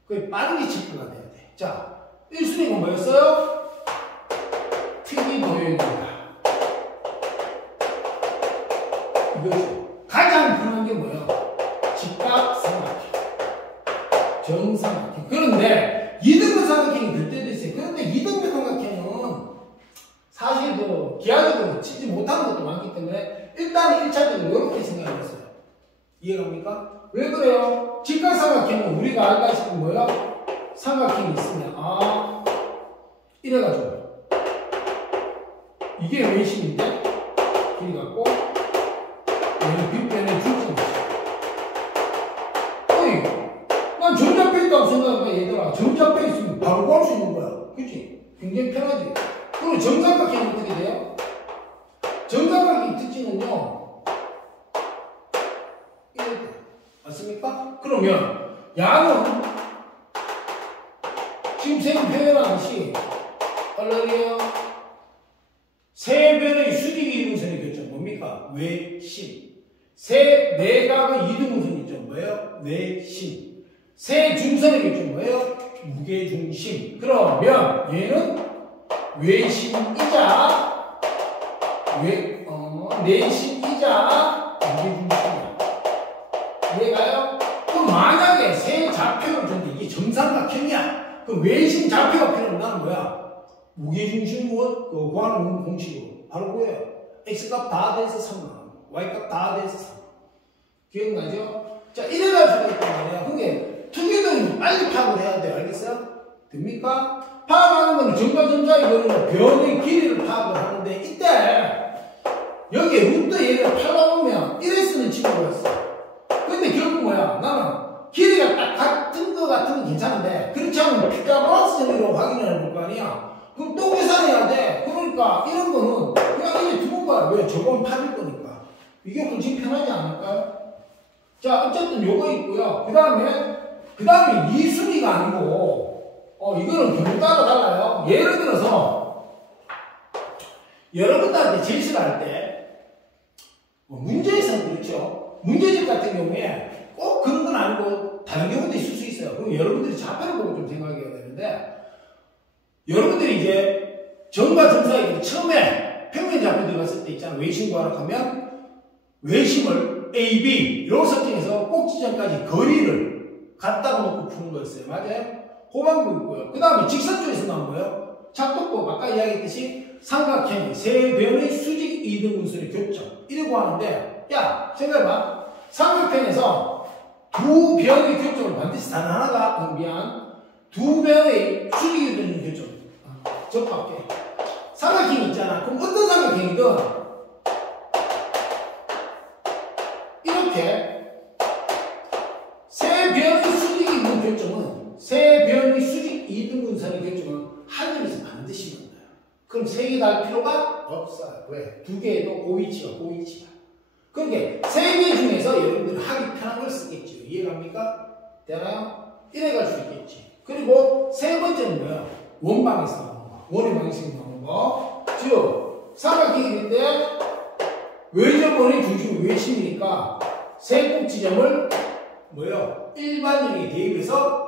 그게 빠르게 체크가 돼야 돼. 자, 1순위가 뭐였어요? 특이 도형입니다. 이거죠. 가장 흔한 게 뭐예요? 직각 삼각형. 정삼각형. 그런데 이등변 삼각형이 될 때도 있어요. 그런데 이등변 삼각형은 사실 그 기하적으로 치지 못하는 것도 많기 때문에 일단 1차적으로 이렇게 생각했어요. 이해갑니까? 왜 그래요? 직각 삼각형은 우리가 알다시피 뭐야? 삼각형이 있으면 이래가지고 이게 외심인데 길이 갖고 얘는 빗변의 중점이지. 어이, 난 정잡혀 있다고 생각해봐. 얘들아, 정잡혀 있으면 바로 구할 수 있는 거야. 그치? 굉장히 편하지. 그리고 정삼각형은 어떻게 돼요? 정삼각형 특징은요 이렇게 돼요. 맞습니까? 그러면 양은 지금 쌤이 표현하듯이 얼른이에요. 세 변의 수직이 이등선의 교점 뭡니까? 외심. 세 내각의 이등분선이 있죠. 뭐예요? 내심. 세 중선의 교점 뭐예요? 무게중심. 그러면 얘는 외심이자 내심이자 무게중심이야. 이해가요? 그럼 만약에 세 좌표를 줬는데 이게 정삼각형이야. 그럼 외심 좌표가 필요하면 나는 뭐야? 무게중심 구하는 공식으로 바로 뭐예요? x값 다 돼서 3만 y값 다 돼서 3. 기억나죠? 자, 이래가지고 있단 말이야. 그게 투기는 빨리 파악을 해야 돼요. 알겠어요? 됩니까? 파악하는 건 점과 점자의 거리는 변의 길이를 파악을 하는데, 이때 여기에 루트 얘를 팔아보면 이래서는 친구였어. 근데 결국 뭐야? 나는 길이가 딱 같은 거 같으면 괜찮은데, 그렇지 않으면 피타고라스 정리로 확인을 해볼 거 아니야? 그럼 또 계산해야 돼. 그러니까 이런 거는 그냥 이제 두는 거야. 왜? 저건 파일 거니까. 이게 훨씬 편하지 않을까요? 자, 어쨌든 요거 있고요. 그 다음에 이순위가 아니고, 이거는 경우 따라 달라요. 예를 들어서, 여러분들한테 제시를 할 때, 문제에서는 그렇죠. 문제집 같은 경우에 꼭 그런 건 아니고, 다른 경우도 있을 수 있어요. 그럼 여러분들이 좌표를 보고 좀 생각해야 되는데, 여러분들이 이제 정과 정사에 처음에 평면 좌표 들어갔을 때 있잖아. 외심 구하라 하면, 외심을 A, B 이런 설정해서 꼭지점까지 거리를 갖다가 놓고 푸는 거였어요. 맞아요? 그 방법이 있고요. 그 다음에 직선 쪽에서 나온 거예요. 작도법 아까 이야기했듯이 삼각형의 세 변의 수직 이등분선의 교점 이라고 하는데 야 생각해봐. 삼각형에서 두 변의 교점을 반드시 단 하나가 두 변의 수직 이등분선 교점 접합해. 삼각형이 있잖아. 그럼 어떤 삼각형이든 이렇게 세 변의 수직이 있는 교점은 세 변의 수직 이등분선의 교점은 하늘에서 반드시 만나요. 그럼 세 개 다 할 필요가 없어요. 왜? 두 개도 그 위치가. 그러니까 세 개 중에서 여러분들 하기 편한 걸 쓰겠죠. 이해갑니까? 되나요? 이래 갈 수 있겠지. 그리고 세 번째는 뭐야? 원방에서 나오는 거. 원의 방식에서 나오는 거. 즉 삼각형일 때 외접원의 중심이 외심이니까 세 꼭지점을 뭐요? 일반형에 대입해서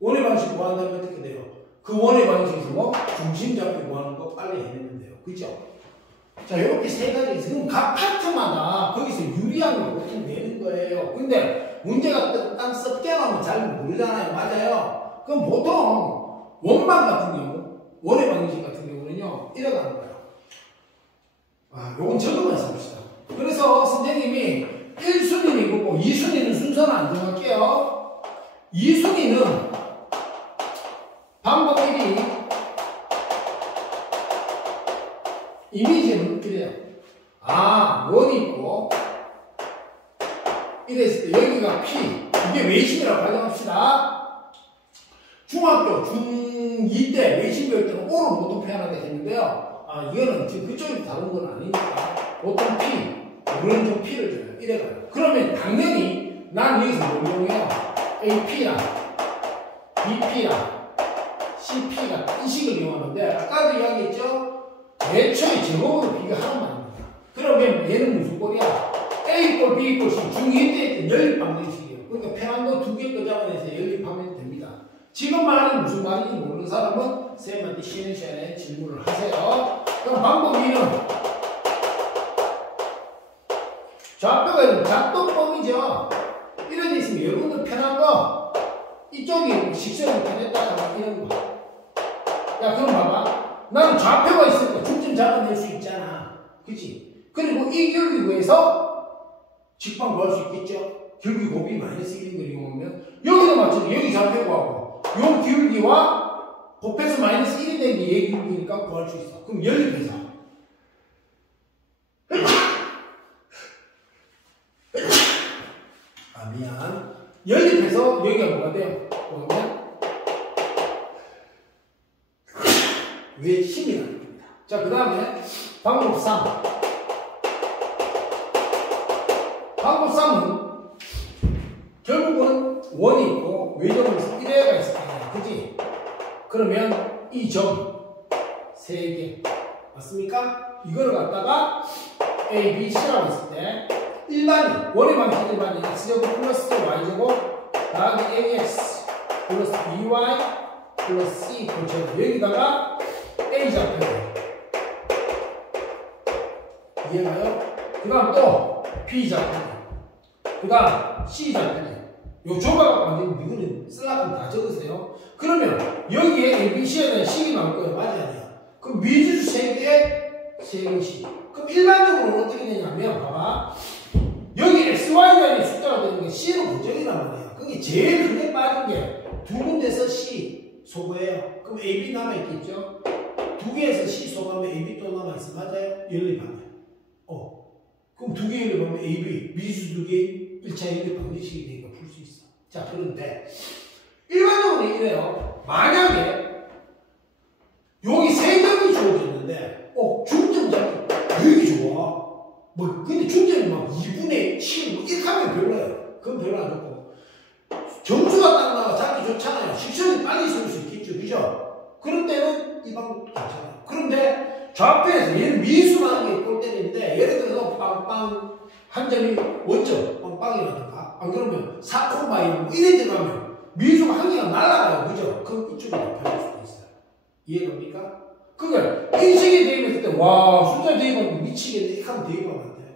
원의 방식 구한다면 어떻게 돼요? 그 원의 방식에서 뭐? 중심 잡고 구하는 거 빨리 해내면 돼요. 그죠? 자, 이렇게 세 가지 있어요. 그럼 각 파트마다 거기서 유리한 걸 보통 내는 거예요. 근데 문제가 딱 썩게 나오면 잘 모르잖아요. 맞아요? 그럼 보통 원방 같은 경우, 원의 방식 같은 경우는요, 이래 가는 거예요. 요건 적으면서 봅시다. 그래서 선생님이 1순위는 이거고 2순위는 순서는 안 정할게요. 2순위는 방법 1이 이미지는 이래요. 원이 있고 이랬을 때 여기가 P 이게 외심이라고 가정합시다. 중학교 중2 때 외심 배울 때는 O로 보통 표현하게 되는데요. 이거는 지금 그쪽이 다른 건 아니니까 보통 P 물론 좀 P를 줘요. 이래가요. 그러면 당연히 난 여기서 뭘 이용해요? AP랑 BP랑 CP가 이 식을 이용하는데 아까도 이야기했죠? 애초에 제곱으로 비교하는 말입니다. 그러면 얘는 무슨 꼴이야? A 꼴, B 꼴, C 중2 때 연립방정식이에요. 그러니까 편한 거 두 개 거 잡아내서 연립하면 됩니다. 지금 말이 무슨 말인지 모르는 사람은 쌤한테 쉬는 시간에 질문을 하세요. 그럼 방법 2는 좌표가 작도법이죠. 이런 데 있으면 여러분들 편한 거 이쪽이 식선을 편했다가 이런 거. 야 그럼 봐봐. 나는 좌표가 있으니까 중점 잡아낼 수 있잖아. 그치? 그리고 이 기울기 구해서 직방 구할 수 있겠죠? 기울기 곱이 마이너스 1인 걸 이용하면 여기도 마찬가지 여기 좌표 구하고 요 기울기와 곱해서 마이너스 1이 된 게 얘 기울기니까 구할 수 있어. 그럼 연립해서 미안. 연립해서 여기가 뭐가 돼요? 뭐냐면 외심이라는 겁니다. 자, 그 다음에 방법 3. 방법 3은 결국은 원이 있고 외점을 1회가 있을 거예요. 그지? 그러면 이 점 3개 맞습니까? 이거를 갖다가 A, B, C라고 했을 때 일반이 원의 방식 일반이 X제곱 플러스 Y제곱 더하기 AX 플러스 BY 플러스 C 그렇죠. 여기다가 A 좌표예요. 이해가요? 그 다음 또 B 좌표예요. 그 다음 C 좌표예요. 요 조각 완전 이거는 쓸라면 다 적으세요. 그러면 여기에 A, B, C에 대한 식이 나올 거예요. 맞아요? 그럼 미지수 3개, 3개씩. 그럼 일반적으로는 어떻게 되냐면 봐봐. 여기 XY라는 숫자가 되는 게 C로 고정이란 말이야. 그게 제일 크게 빠진 게 두 군데서 C 소거해요. 그럼 AB 남아있겠죠? 두 개에서 C 소거하면 AB 또 남아있어. 맞아요? 연립하면. 그럼 두 개 연립하면 AB, 미지수 두 개 1차 연립 방정식이 되니까 풀 수 있어. 자, 그런데 일반적으로 이래요. 만약에 여기 세 점이 주어졌는데, 중점 잡기 되게 좋아. 근데 중점이 막 2분의 7, 이렇게 하면 별로예요. 그건 별로 안 좋고. 점수가 딱 나와 잡기 좋잖아요. 식선이 빨리 쓸 수 있겠죠. 그죠? 그런 때는 이 방법도 괜찮아요. 그런데 좌표에서 얘는 미수라는 게 골 때리는데, 예를 들어서 빵빵 한 점이 원점, 빵빵이라든가, 안 그러면 4콤마 1, 이래 들어가면 미수가 한 개가 날아가요. 그죠? 그럼 이쪽이 높아질 수도 있어요. 이해갑니까? 그러니까 인식이 대입했을 때, 와, 숫자 대입하면 미치겠네. 이렇게 하면 대입하면 안 돼요.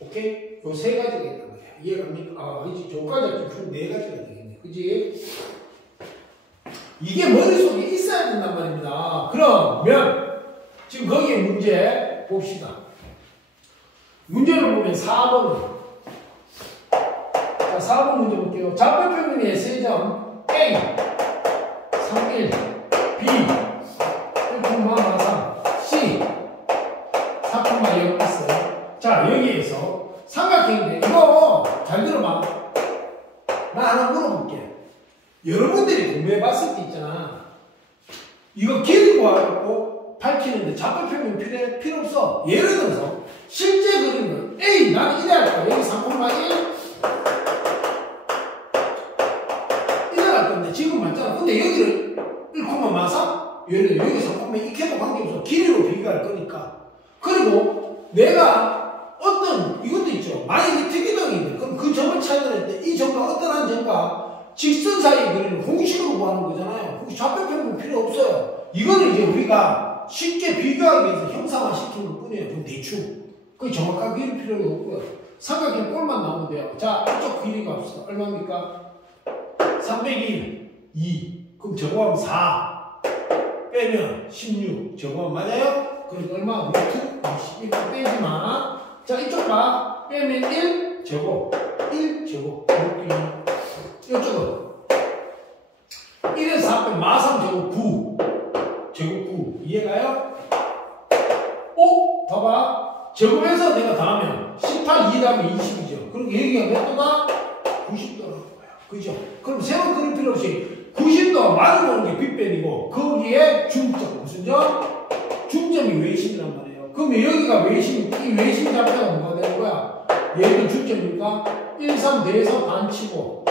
오케이? 요 세 가지가 있단 말이야. 이해갑니까? 이제 저까지 총 네 가지가 되겠네. 그지? 이게 머릿속에 있어야 된단 말입니다. 그러면, 지금 거기에 문제 봅시다. 문제를 보면 4번. 자, 4번 문제 볼게요. 좌표평면의 세 점, A, 3, 1, B, 1,3, C, 4,0 있어요. 자, 여기에서 삼각형인데, 이거 잘 들어봐. 나 하나 물어볼게. 여러분들이 공부해봤을 때 있잖아. 이거 길이 구하고 밝히는데 좌표평면 필요 없어. 예를 들어서, 실제 그림은 A, 나는 이래 할 거야. 여기 3,1 이래 할 건데, 지금 맞잖아. 근데 여기를 1,4 예를 들어 여기 3,2 익혀도 관계없어. 길이로 비교할 거니까. 그리고 내가 어떤 이것도 있죠. 만약에 특이점인데 그럼 그 점을 찾아낼 때 이 점과 어떤 한 점과 직선 사이의 거리를 공식으로 구하는 거잖아요. 좌표평면 필요 없어요. 이거는 이제 우리가 쉽게 비교하기 위해서 형상화 시킨 것 뿐이에요. 그럼 대충. 그게 정확하게 그릴 필요는 없고요. 삼각형 꼴만 나오면 돼요. 자, 이쪽 길이가 없어. 얼마입니까? 301, 2. 그럼 저거 하면 4. 빼면 16. 저거 하면 맞아요? 그러니까 얼마? 루트 21. 빼지 마. 자, 이쪽 봐. 빼면 1. 저거. 1. 저거. 이쪽은 1에서 4 빼면 마삼 저거 9. 저거 9. 이해가요? 봐봐. 제곱해서 내가 더하면 18, 2 다음에 20이죠. 그럼 여기가 몇 도가? 90도라는 거야. 그죠? 그럼 세로 그릴 필요 없이 90도 마주보는 게 빗변이고 거기에 중점. 무슨 점? 중점이 외심이란 말이에요. 그러면 여기가 외심, 이 외심 좌표가 뭐가 되는 거야? 얘도 중점이니까 1, 3 대에서 반치고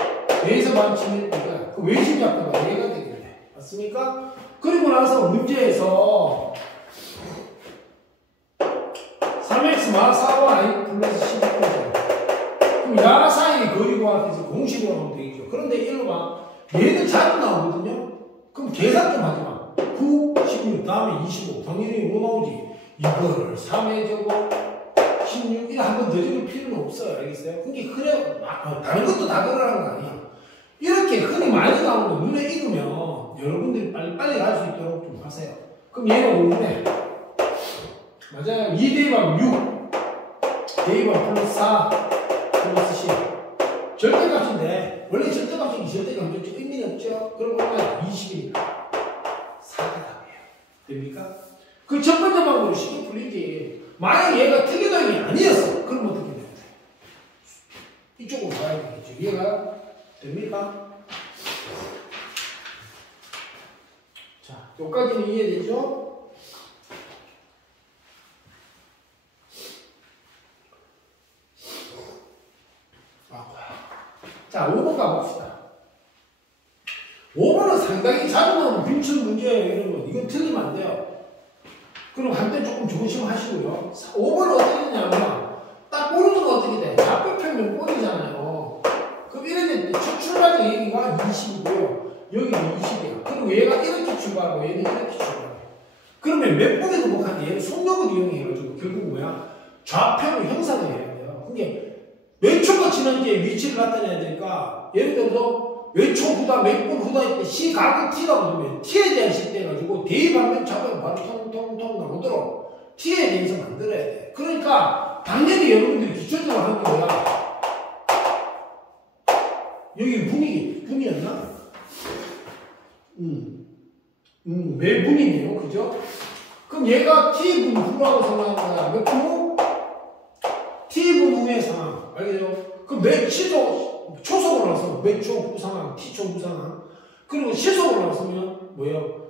대에서 반치면 이거야. 그 외심 좌표가 얘가 되겠네. 맞습니까? 그리고 나서 문제에서 3x 마 4y 플러스 12죠. 그럼 야 사이의 거리 구하기 공식으로 하면 되겠죠. 그런데 일로 봐. 얘는 자주 나오거든요. 그럼 계산 좀 하지 마. 9, 16, 다음에 25. 당연히 뭐 나오지? 이거를 3에 적어 16, 이거 한 번 더 적을 필요는 없어요. 알겠어요? 그게 그래, 다른 것도 다 그러라는 거 아니야. 이렇게 흔히 많이 나오는 거 눈에 익으면 여러분들이 빨리 갈 수 있도록 좀 하세요. 그럼 얘가 5분의 맞아요. 2 대입하면 6. 대입하면 플러스 4. 플러스 10. 절대값인데, 원래 절대값이 절대값이 의미는 없죠? 그럼 얼마야? 20이니까. 4가 답이에요. 됩니까? 그 첫 번째 방법으로 쉽게 풀리지. 만약 얘가 특이점이 아니었어. 그럼 어떻게 돼요? 이쪽으로 가야 되겠죠. 이해가 됩니까? 자, 여기까지는 이해되죠? 자, 5번 가봅시다. 5번은 상당히 자주 나오는 빈출 문제예요, 이런 거. 이건 틀리면 안 돼요. 그럼 한때 조금 조심하시고요. 5번은 어떻게 되냐면, 딱 오른쪽은 어떻게 돼? 좌표평면 꼴이잖아요. 그럼 이렇게 출발적 얘기가 20이고요. 여기는 20이야. 그럼 얘가 이렇게 출발하고 얘는 이렇게 출발해요. 그러면 몇 번에 극복하는데 얘는 속력을 이용해가지고 결국 뭐야? 좌표를 형상을 해야 돼요. 그게 몇 초가 지난지에 위치를 나타내야 되니까, 예를 들어서 몇 초 후다, 몇 분 후다 할 때 C 가구 T라고 보면 T에 대한 식대가지고 대입하면 좌표가 바로 통통통 나오도록 T에 대해서 만들어야 돼. 그러니까 당연히 여러분들이 기초적으로 하는 게 뭐야? 여기 분이었나? 매 분이네요. 그죠? 그럼 얘가 T분 후라고 생각하는 거야. 몇 분 후? T분 후의 상황. 알겠죠? 그럼 몇 시도 초속으로 나왔으면 몇 초 후 상황, T초 후 상황. 그리고 시속으로 나왔으면 뭐예요?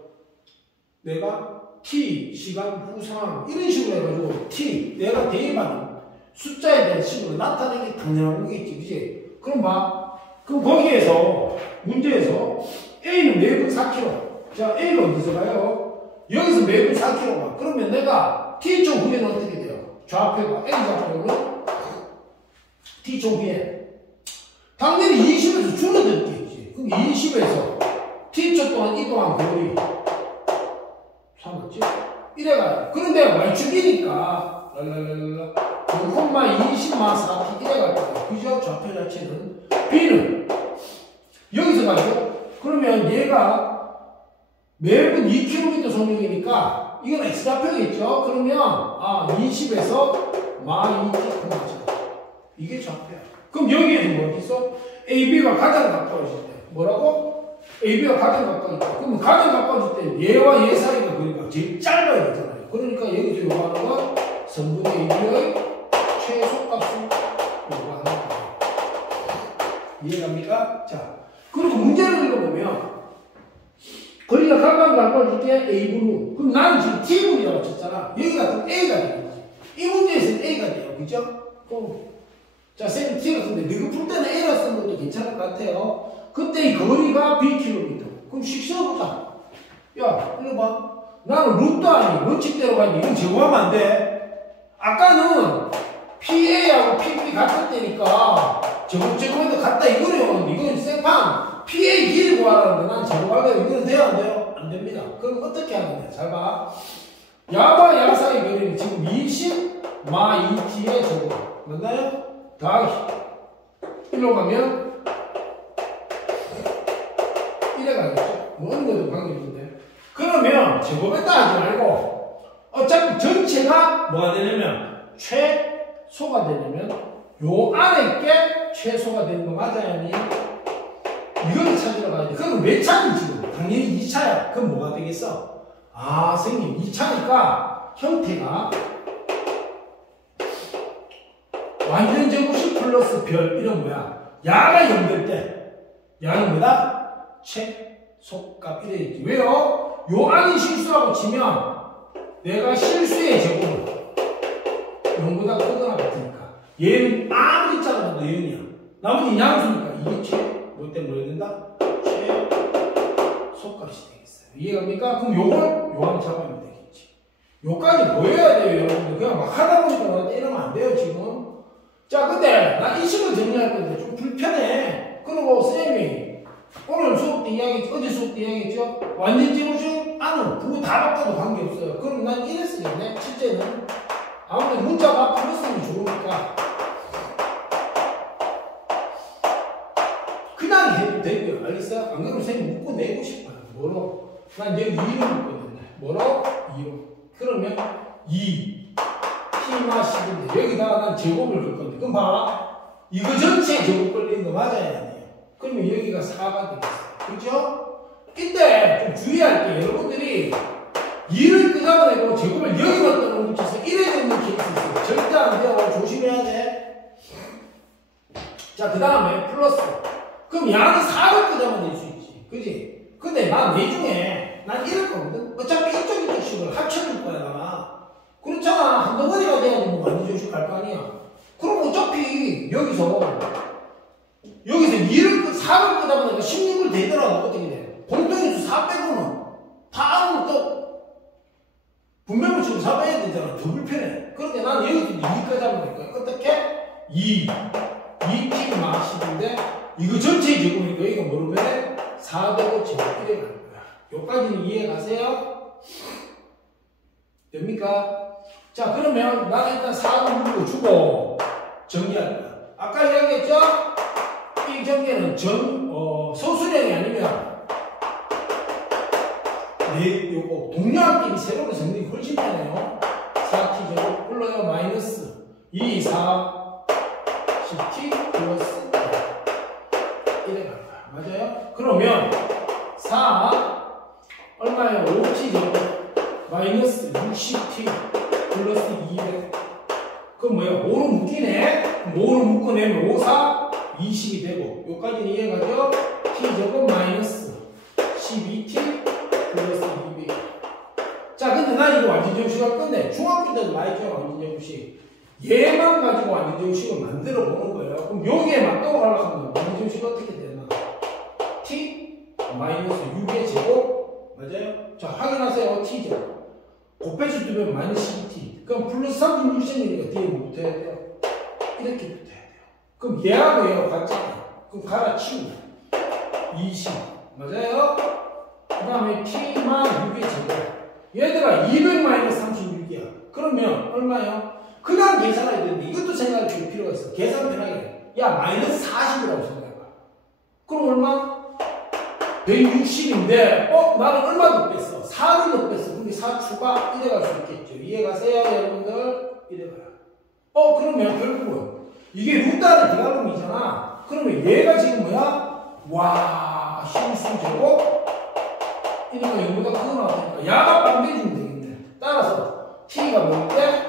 내가 t 시간 후 상황 이런 식으로 해가지고 t 내가 대입하는 숫자에 대한 식으로 나타내는 게 당연한 거겠지, 그지? 그럼 봐. 그럼 거기에서 문제에서 a는 매분 4kg. 자, a가 어디서 가요? 여기서 매분 4kg가. 그러면 내가 t초 후에는 어떻게 돼요? 좌표가 a 좌표는 t초 후에 당연히 20에서 줄어들겠지. 그럼 20에서 t초 동안 이동한 거리 3맞지? 이래가요. 그런데 y축이니까 랄랄랄라 0,20마 4t 이래갈 거예요. 그죠? 좌표 자체는 b는 여기서 가죠. 그러면 얘가 매분 2km 속력이니까 이건 x좌표겠죠? 그러면 20에서 마 2t 맞죠? 이게 좌표야. 그럼 여기에서 뭐 있어? AB가 가장 가까워질 때 뭐라고? AB가 가장 가까워질 때. 그러면 가장 가까워질 때 얘와 얘 사이가 그러니까 제일 짧아야 되잖아요. 그러니까 여기서 요구하는 건 성분의 AB의 최소값을 요구하는 거예요. 이해갑니까? 자, 그리고 문제를 읽어보면 거리가 가까워질 때 A분은 그럼 나는 지금 T분이라고 쳤잖아. 여기 같은 A가 되겠지. 이 문제에서는 A가 돼요. 그죠? 자, 쌤 T가 썼는데 너가 풀 때는 A가 쓴 것도 괜찮을 것 같아요. 그때 이 거리가 Bkm. 그럼 식 써보자. 야, 이거 봐. 나는 루트 아니 원칙대로 가니 이건 제곱하면 안 돼. 아까는 PA하고 PB 같을 때니까 제곱해도 같다 이거래요. 이건 생판 PA 길이 구하라는데 난 제곱하래요. 이거는 돼요 안 돼요? 안 됩니다. 그럼 어떻게 하는데? 잘 봐. 야와 야 사이 거리는 지금 20 마 2t의 제곱 맞나요? 더하기 1로 가면 이래 가겠죠? 뭐 어느 것도 관계없는데. 그러면 제곱했다 하지 말고 어차피 전체가 뭐가 되냐면 최소가 되려면 요 안에 게 최소가 되는 거 맞아요? 아니? 이걸 찾으러 가야 돼. 그럼 몇 차는 지금? 당연히 2차야. 그럼 뭐가 되겠어? 아, 선생님 2차니까 형태가 완전 제곱식 플러스 별 이런 뭐야? 야가 0될 때 야는 뭐다? 최소값 이래야지. 왜요? 요 안이 실수라고 치면 내가 실수의 제곱은 0보다 크거나 같으니까 얘는 아무리 작아도 0이야. 나머지 양수니까 이게 뭐 때문에 뭐야 된다? 최소값이 되겠어요. 이해갑니까? 그럼 요걸 요한 잡아주면 되겠지. 요까지 보여야 돼요, 여러분들. 그냥 막 하다 보니까 이러면 안 돼요, 지금. 자, 근데 나 이 식을 정리할 건데 좀 불편해. 그리고 쌤이 오늘 수업 때 이야기했죠? 어제 수업 때 이야기했죠? 완전 제곱식 안은 그거 다 바꿔도 관계없어요. 그럼 난 이래 쓰겠네, 실제는. 아무튼 문자가 플러스면 좋으니까 그냥 해도 되고요. 알겠어요? 안 그러면 선생님 묶고 내고 싶어요. 뭐로? 난 여기 2로 묶었는데 뭐로? 2로. 그러면 2 T마 10인데 여기다가 난 제곱을 걸 건데 그럼 봐봐. 이거 전체에 제곱 걸리는 거 맞아야 돼요. 그러면 여기가 4가 되겠어요. 그렇죠? 이때 좀 주의할 게 여러분들이 2를 끄잡아내고 제곱을 여기다 떠놓고쳐서 이래 되는 케이스 있어요. 절대 안 돼요. 조심해야 돼. 자, 그 다음에 플러스. 그럼 양이 4를 끄잡아낼 수 있지. 그지? 근데 난 내중에 난 이럴 거거든. 어차피 이쪽 식을 합쳐줄 거야, 나. 그렇잖아. 한 덩어리가 돼야지 뭐 완전 조식 갈 거 아니야. 그럼 어차피 여기서 2를 4를 끄잡아내니까 16을 대더라도 어떻게 돼? 공통인수 4 빼고는 다 아무 또 분명히 지금 4 빼야 되잖아. 더 불편해. 그런데 나는 여기서 2까지 하면 될 거야. 어떻게? 2t 마 10인데 이거 전체의 제곱이니까 여기가 모르면 4되고 제곱 이래 가는 거야. 여기까지는 이해 가세요? 됩니까? 자, 그러면 나는 일단 4를 물어주고 정리할 거야. 아까 이야기했죠? 이 전개는 소수량이 아니면 요거 동료학끼리 세로로 정리가 훨씬 편해요. 4t 제곱 불러요. 마이너스 2, 4, 10t 플러스 1에 갈 거야. 맞아요? 그러면 4 얼마예요? 5t 제곱 마이너스 60t 플러스 200. 그럼 뭐야? 5로 묶이네? 5로 묶어내면 5, 4, 20이 되고 요까지는 이해가죠? t 제곱 마이너스 12t 플러스 200 얘만 가지고 완전정식을 만들어 보는 거예요. 그럼 여기에 맞도록 하려고 하면 완전정식 어떻게 되나? t 마이너스 6의 제곱 맞아요? 자 확인하세요. t죠. 곱해서 두면 마이너스 12t. 그럼 플러스 36cm니까 뒤에 뭐 붙어야 돼요? 이렇게 붙어야 돼요. 그럼 얘하고 얘하고 같잖아요. 그럼 갈아치우고 20 맞아요? 그 다음에 t만 6의 제곱. 얘들아 200 마이너스 36이야. 그러면 얼마요? 그냥 계산해야 되는데 이것도 생각해 줄 필요가 있어. 계산 편하게. 야 마이너스 40이라고 생각해봐. 그럼 얼마? 160인데 나는 얼마 더 뺐어? 4를 더 뺐어. 그럼 4 추가 이래 갈 수 있겠죠. 이해가세요 여러분들? 이래 가요. 그러면 결국은 이게 루트안에 들어가는 놈이잖아. 그러면 얘가 지금 뭐야? 와 실수제곱 이니까 0보다 크게 나왔으니까 야가 반대주면 되겠네. 따라서 t가 뭔데?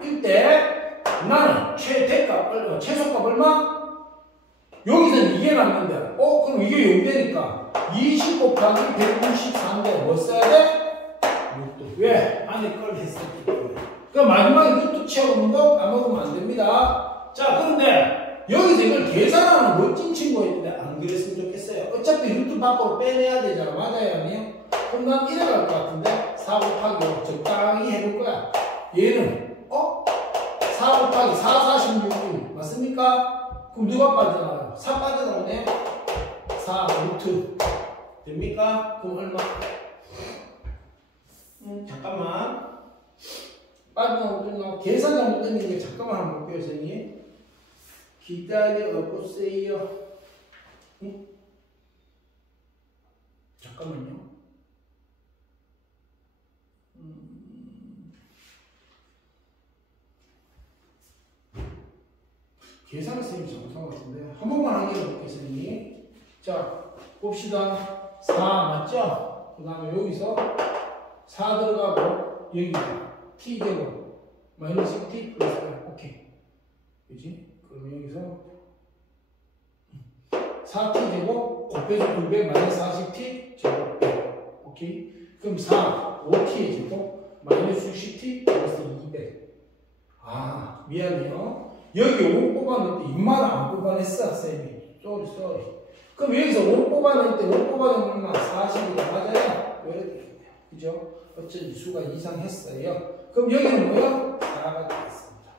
6일 때 나는 최대값 최소값 얼마? 여기서는 이게 남는데 그럼 이게 0 되니까 20 곱하기 194인데 뭐 써야 돼? 6도. 왜? 안에 걸 했었기 때문에. 그러니까 마지막에 루트 채우는 거 까먹으면 안 됩니다. 자 그런데 여기서 이걸 계산하는 멋진 친구가 있는데 안 그랬으면 좋겠어요. 어차피 루트 밖으로 빼내야 되잖아. 맞아요 아니에요? 그럼 난 이래 갈 것 같은데 4 곱하기 5 적당히 해볼 거야. 얘는 4 곱하기 4 46 맞습니까? 그럼 누가 빠져나가요? 4 빠져나오네? 4 루트 됩니까? 그럼 얼마? 잠깐만 빠져나오고 계산 잘못된 게 잠깐만 한번 볼게요 선생님. 기다려 보세요. 잠깐만요. 계산을 선생님이 잘못한 것 같은데 한 번만 하게 해볼게요 선생님. 자 봅시다. 4 맞죠? 그 다음에 여기서 4 들어가고 여기가 t제곱 마이너스 t 플러스 8 오케이 그치? 그럼 여기서 4t제곱 곱해서 200 마이너스 40t 제곱 100 오케이? 그럼 4 5t의 제곱 마이너스 60t 플러스 200 미안해요. 여기 5 뽑아낼 때 입만 안 뽑아냈어 쌤이. 쏘리. 그럼 여기서 5 뽑아낼 때 5 뽑아내면 얼마? 40이다 맞아요? 이렇게 되겠네요. 그죠? 어쩐지 수가 이상했어요. 그럼 여기는 뭐요? 4가 되겠습니다.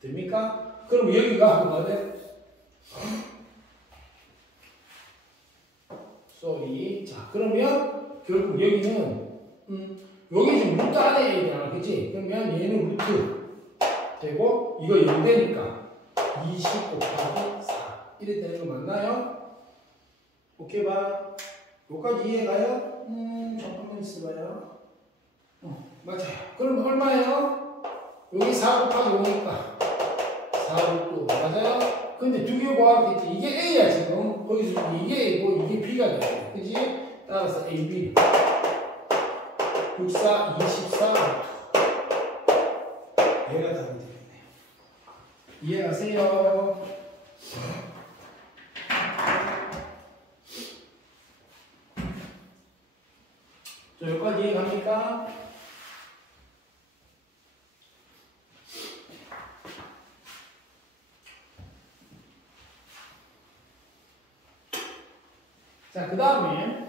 됩니까? 그럼 여기가 뭐가 돼? 쏘리. 자 그러면 결국 여기는 여기 지금 루트 안에 얘기잖아 그치? 그러면 얘는 루트 되고 이거 0 되니까 20 곱하기 4 이래 되는 거 맞나요? 오케이 봐. 여기까지 이해가요? 잠깐만 있어봐요. 맞아요. 그럼 얼마예요? 여기 4 곱하기 5니까 4로 맞아요? 근데 두 개 구하겠지. 이게 A야 지금. 거기서 이게 A고 이게 B가 돼요. 그치? 따라서 AB 64, 24 얘가 답이 되겠네요. 이해하세요? 자, 여기까지 이해갑니까? 자, 그 다음에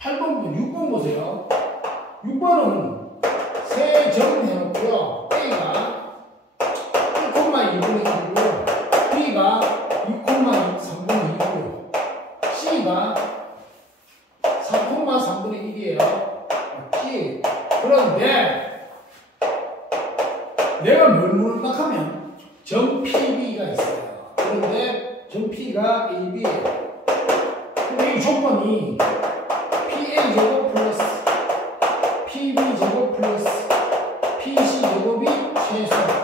(8번) 6번 보세요. 6번은 세점 해놓고요. A가 1,2분의 1이고요. B가 6,3분의 2고요. C가 4,3분의 1이에요. 맞지? 그런데 내가 뭘 물어보면 점 PB가 있어요. 그런데 점 P가 AB예요. 근데 이 조건이 PA제곱 플러스 PB제곱 플러스 PC제곱이 최소가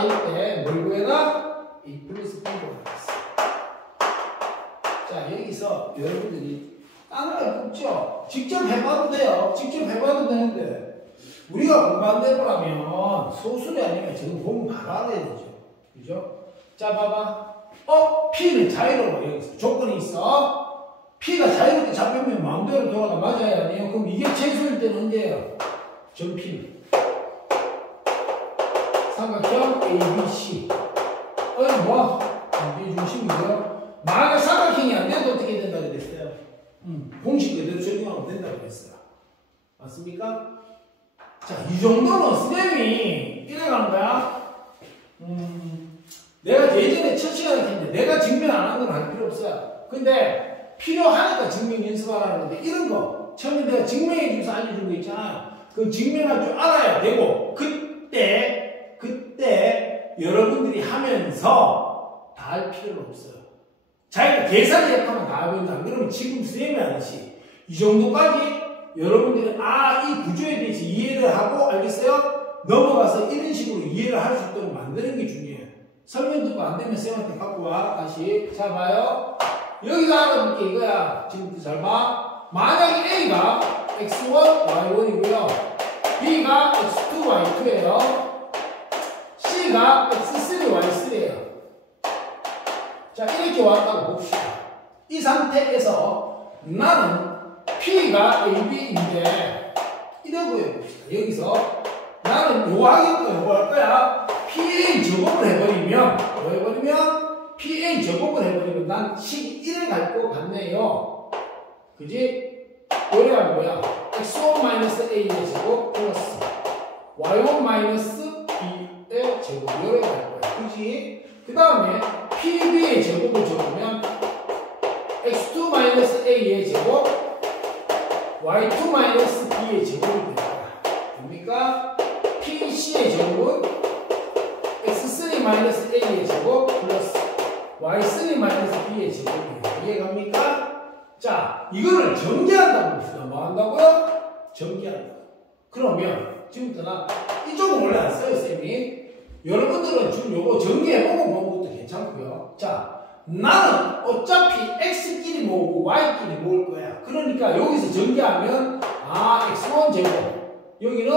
될 때 뭘 구해라? A 플러스 B가 나왔어. 자, 여기서 여러분들이 딴거 없죠? 직접 해봐도 돼요. 직접 해봐도 되는데 우리가 공부한 대로라면 소수이 아니면 지금 보면 바로 알아야 되죠. 그죠? 자, 봐봐. P는 자유로워. 여기서 조건이 있어. P가 자유롭게 잡히면 마음대로 돌아가. 맞아요? 아니에요? 그럼 이게 최소일 때는 언제예요? 전 P는. 삼각형 ABC. 뭐? 이게 중심이고요. 만약 삼각형이 안 돼도 어떻게 된다고 그랬어요? 공식 그대로 적용하면 된다고 그랬어요. 맞습니까? 자, 이 정도는 쌤이 이래 가는 거야. 내가 예전에 첫 시간에 했는데 내가 증명 안 한 건 할 필요 없어요. 근데 필요하니까 증명 연습하라는 건데 이런 거 처음에 내가 증명해 주면서 알려준 거 있잖아요. 그건 증명할 줄 알아야 되고 그때 여러분들이 하면서 다 할 필요는 없어요. 자기가 계산을 하면 다 해본다. 그러면 지금 쌤이 하듯이 이 정도까지 여러분들이 이 구조에 대해서 이해를 하고 알겠어요? 넘어가서 이런 식으로 이해를 할 수 있도록 만드는 게 중요해요. 설명 듣고 안 되면 쌤한테 갖고 와. 다시. 자, 봐요. 여기서 알아볼게 이거야. 지금부터 잘 봐. 만약에 A가 X1, Y1이고요. B가 X2, Y2예요. C가 X3, Y3예요. 자, 이렇게 왔다고 봅시다. 이 상태에서 나는 P가 AB인데 이러고 봅시다. 여기서 나는 요 하겠고 요거 할 거야. PA 제곱을 해버리면 뭐 해버리면 PA 제곱을 해버리면 난 식 1에 갈 것 같네요. 그지? 요래가 뭐야? X1-A의 제곱 플러스 Y1-B의 제곱 요래가 갈 거야. 그지? 그 다음에 PB의 제곱을 적으면 X2-A의 제곱 Y2-B의 제곱이 됩니다. 됩니까? PC의 제곱은 X3-A의 제곱 플러스 Y3-B의 제곱이에요. 이해갑니까? 자, 이거를 전개한다고 봅시다. 뭐 한다고요? 전개한다. 그러면 지금부터 나 이쪽은 원래 안 써요, 쌤이. 여러분들은 지금 요거 전개해보고 보는 것도 괜찮고요. 자, 나는 어차피 X끼리 모으고 Y끼리 모을 거야. 그러니까 여기서 전개하면 X1 제곱 여기는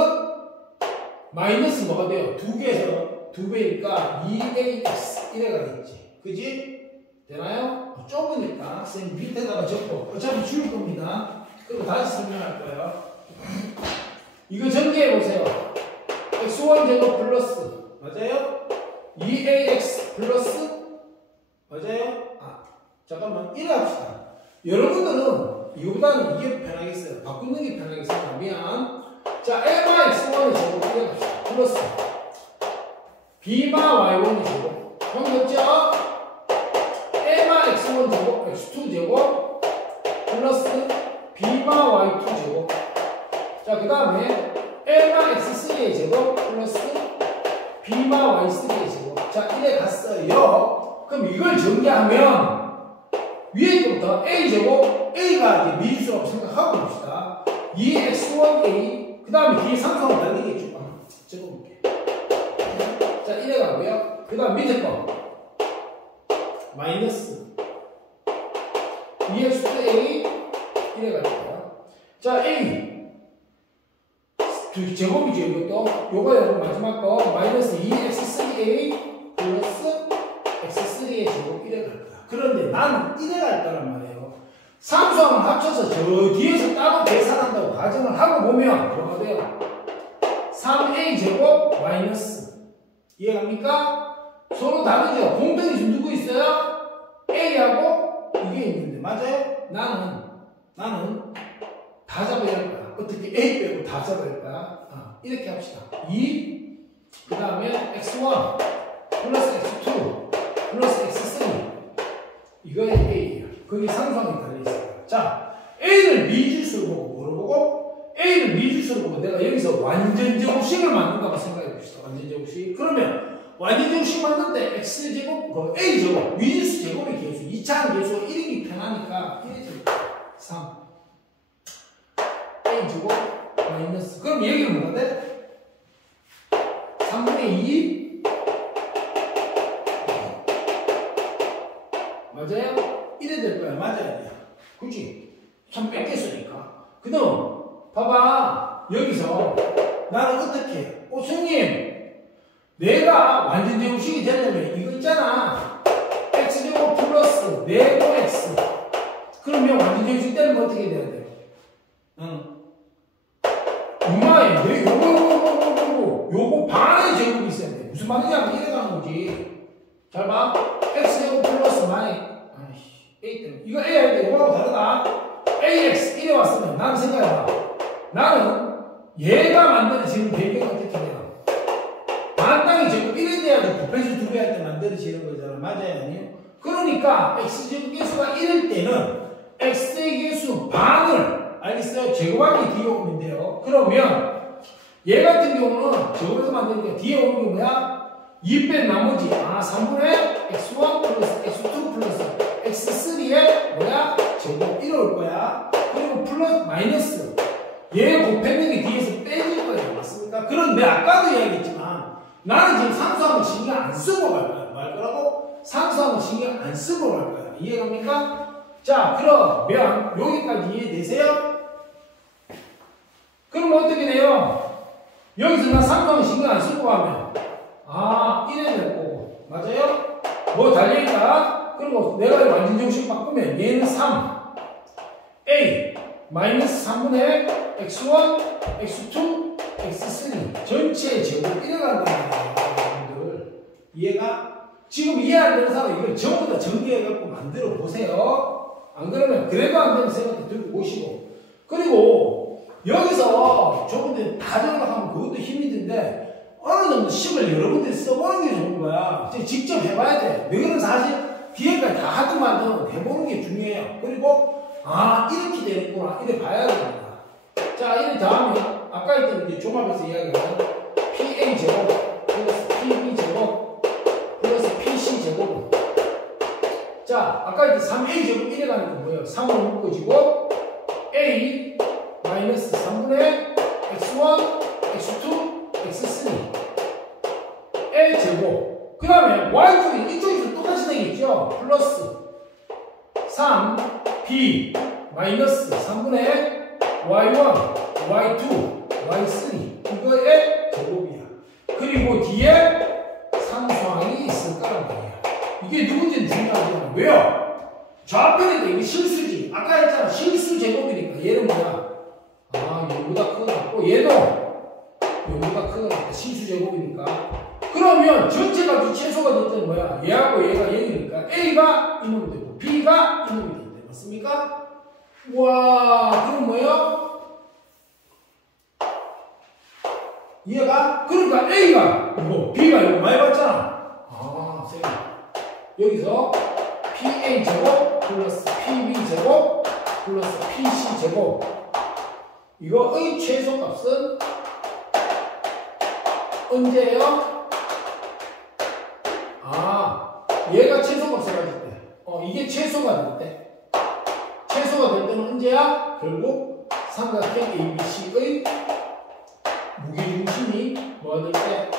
마이너스 뭐가 돼요? 2개에서 2배니까 2AX 이래 가겠지. 그지? 되나요? 좁으니까 쌤 밑에다가 적고 어차피 줄일 겁니다. 그리고 다시 설명할 거예요. 이거 전개해보세요. X1 제곱 플러스 맞아요? 2AX 플러스 맞아요? 잠깐만 이래 합시다. 여러분들은 이거보다는 이게 편하겠어요. 바꾸는 게 편하겠어요. 미안. 자, A마 X1의 제곱 이래 합시다. 플러스 B마 Y1의 제곱. 형 됐죠? A마 X1 제곱 X2 제곱 플러스 B마 Y2 제곱. 자, 그 다음에 A마 X3의 제곱 플러스 B마 Y3의 제곱. 자, 이래 갔어요. 그럼 이걸 전개하면 위에 것부터 A제곱, A가 이제 미지수라고 생각하고 봅시다. 2X1A, 그 다음에 뒤에 상수하고 달리겠죠. 적어볼게. 자, 이래 가고요. 그 다음 밑에 거. 마이너스 2X2A, 이래 갈 거야. 자, A. 제곱이죠, 이것도. 요거요, 마지막 거. 마이너스 2X3A 플러스 X3의 제곱 이래 갈 거야. 그런데 나는 이래 갈 거란 말이에요. 상수함을 합쳐서 저 뒤에서 따로 계산한다고 가정을 하고 보면 뭐가 돼요? 3A 제곱 마이너스. 이해갑니까? 서로 다르죠? 공통이 지금 누구 있어요? A하고 이게 있는데, 맞아요? 나는 다 잡아야 할 거야. 어떻게 A 빼고 다 잡아야 할 거야? 이렇게 합시다. 2, 그 다음에 X1 플러스 X2 플러스 X3 이거의 A예요. 거기 상수함이 달려있어요. 자, A를 미지수로 보고 뭐로 보고? A를 미지수로 보고 내가 여기서 완전 제곱식을 만든다고 생각해 봅시다. 완전 제곱식. 그러면 완전 제곱식 만들 때 X제곱, A제곱, 미지수 제곱의 개수 2차항 개수가 1이기 편하니까 1의 제곱 3 A제곱 마이너스. 그럼 얘기는 뭐가 돼? 3분의 2 맞아요? 이래 될 거야. 맞아야 돼. 그치? 3 뺏겼으니까. 그 다음 봐봐. 여기서 나는 어떻게 해? 선생님 내가 완전 제곱식이 되려면 이거 있잖아. x제곱 플러스 4x. 그러면 완전 제곱식 되면 어떻게 돼야 돼? 엄마의 요거 반의 제곱이 있어야 돼. 무슨 말이냐면 이래 가는 거지. 잘 봐. x제곱 플러스 a 때문에. 이거 a 할 때 이거하고 다르다. ax 이래 왔으면 나는 생각해봐. 나는 얘가 만들어지는 배경이 어떻게 돼요? 반땅이 제곱 이래 돼야지 부패수 두 배 할 때 만들어지는 거잖아. 맞아요? 아니요? 그러니까 x제곱 개수가 1일 때는 x의 개수 반을 알겠어요? 제곱하기 뒤에 오면 돼요. 그러면 얘 같은 경우는 제곱해서 만드니까 뒤에 오는 게 뭐야? 2 뺀 나머지 3분의 x1 플러스 x2 플러스 x3의 뭐야? 제곱 이럴 거야. 그리고 플러스 마이너스 얘 곱했는 게 뒤에서 빼질 거예요. 맞습니까? 그런데 아까도 이야기했지만 나는 지금 상수함을 신경 안 쓰고 갈 거야. 뭐 할 거라고? 상수함을 신경 안 쓰고 갈 거야. 이해갑니까? 자, 그러면 여기까지 이해되세요? 그럼 어떻게 돼요? 여기서 나 상수함을 신경 안 쓰고 가면 이래 될 거고. 맞아요? 뭐 달려있다? 그리고 내가 완전 정식 바꾸면 얘는 3 a 마이너스 3분의 x1, x2, x3 전체 제곱 이래 간다는 거예요. 여러분들 이해가? 지금 이해 안 되는 사람 이걸 전부 다 정리해갖고 만들어 보세요. 안 그러면 그래도 안 되는 생각도 들고 오시고. 그리고 여기서 저분들 다 정락하면 그것도 힘이 든데 어느 정도 식을 여러분들이 써보는 게 좋은 거야. 직접 해봐야 돼. 너희는 사실 뒤에까지 다 하든 말든 해보는 게 중요해요. 그리고 이렇게 되는구나. 이래 봐야 됩니다. 자, 이래 다음에 아까 했던 이제 종합에서 이야기하는 PA 제곱 플러스 PB 제곱 플러스 PC 제곱. 자, 아까 이제 3A 제곱 이래 가는 거 뭐예요? 3으로 묶어지고 A 마이너스 3분의 x1, x2, x3 A 제곱. 그 다음에 Y쪽이 이쪽에서 똑같이 되겠죠? 플러스 3B 마이너스 3분의 Y1, Y2, Y3 이거의 제곱이야. 그리고 뒤에 상수항이 있을 거란 말이야. 이게 누군지는 중요하지. 왜요? 좌편에도 이게 실수지. 아까 했잖아. 실수 제곱이니까 얘는 뭐야? 얘보다 큰 거 같고 얘도 얘보다 큰 거 같고 실수 제곱이니까. 그러면 전체가 최소가 됐던 뭐야? 얘하고 얘가 0이니까 A가 이놈이 되고 B가 이놈이 된대. 맞습니까? 와, 그럼 뭐야? 얘가 그러니까 A가 이거 B가 이거 많이 봤잖아. 쌤. 여기서 PA 제곱 플러스 PB 제곱 플러스 PC 제곱 이거의 최소값은 언제예요? 얘가 최소값을 가질 때. 이게 최소가 될 때. 최소가 될 때는 언제야? 결국 삼각형 ABC의 무게중심이 뭐가 될 때?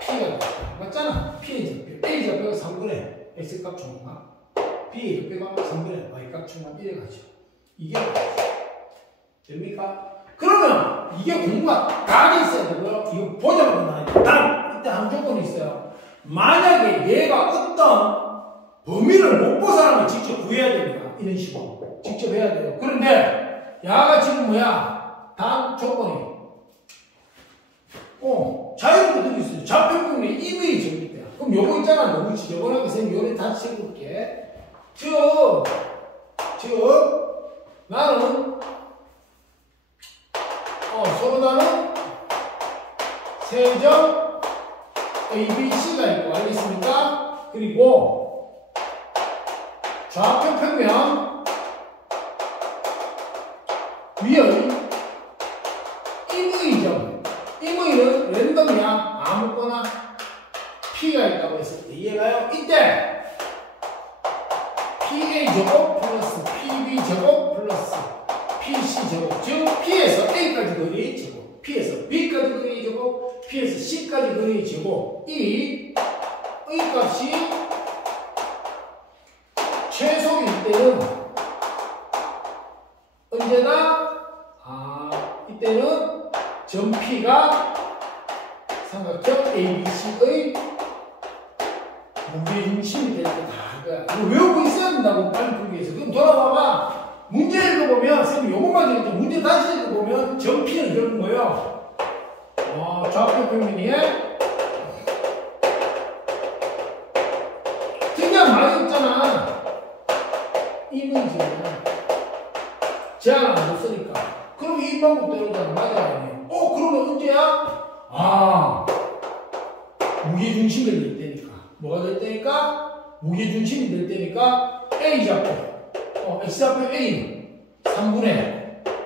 P가 될 때. 맞잖아. P의 좌표. A 좌표가 3분의 X값 중앙. B의 좌표가 3분의 Y값 중앙 이래가지고. 이게 됩니까? 그러면 이게 공부가 딱 있어야 되고요. 이거 보자마자 딱 이때 한 조건이 있어요. 만약에 얘가 어떤 범위를 못 벗어나면 직접 구해야 됩니다. 이런 식으로. 직접 해야 돼요. 그런데 야가 지금 뭐야? 다음 조건이 자유롭게 되고 있어요. 좌표평면 이의 정리 때. 그럼 요거 있잖아. 너무 지저분하게 선생님 요래 다시 해볼게. 즉 나는 서로 다른 세점 ABC가 있고 알겠습니까? 그리고 좌표 평면 위의 임의점 임의는 랜덤이야. 아무거나 P가 있다고 했을 때 이해가요? 이때 PA 제곱 플러스 PB 제곱 플러스 PC 제곱 즉 P에서 A까지 거리의 제곱 P에서 B까지 거리의 제곱 P에서 C까지 거리의 제곱 이 값이 최소일 때는 언제나 이때는 점 P가 삼각형 ABC의 무게중심이 될 때 다 할 거야. 이거 외우고 있어야 된다고 빨리 풀기 위해서. 그럼 돌아봐봐. 문제 읽어보면, 선생님 요것만 읽었죠. 문제 다시 읽어보면 정피는 그런 거예요. 좌표 평면이에 특이한 말이 없잖아. 이는 지금 제한을 안 줬으니까. 그럼 이 방법대로잖아. 맞아요. 그러면 언제야? 무게중심이 될 때니까. 뭐가 될 때니까? 무게중심이 될 때니까 A좌표. X좌표 A는 3분의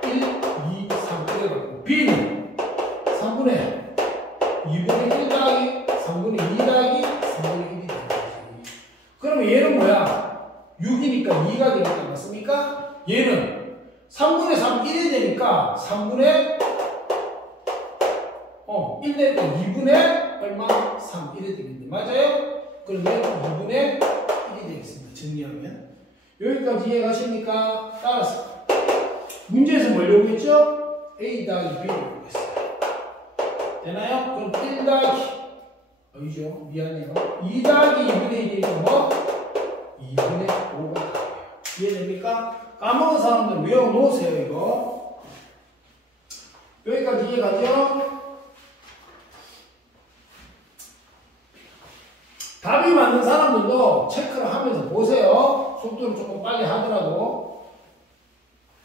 1, 2, 3 그래갖고 B는 3분의 2분의 1 더하기 3분의 2 더하기 3분의 1이 되는 거지. 그러면 얘는 뭐야? 6이니까 2가 되니까 맞습니까? 얘는 3분의 3, 1이 되니까 3분의 1 되니까 2분의 얼마? 3, 1이 되겠네. 맞아요? 그러면 2분의 1이 되겠습니다. 정리하면. 여기까지 이해가십니까? 따라서. 문제에서 뭘 요구했죠? A 더하기 B를 요구했어요. 되나요? 그럼 1 더하기, 아니죠? 미안해요. 2 더하기 2분의 1이니까 뭐? 2분의 5가 나와요. 이해됩니까? 까먹은 사람들 외워놓으세요, 이거. 여기까지 이해가죠? 답이 맞는 사람들도 체크를 하면서 보세요. 속도를 조금 빨리 하더라도.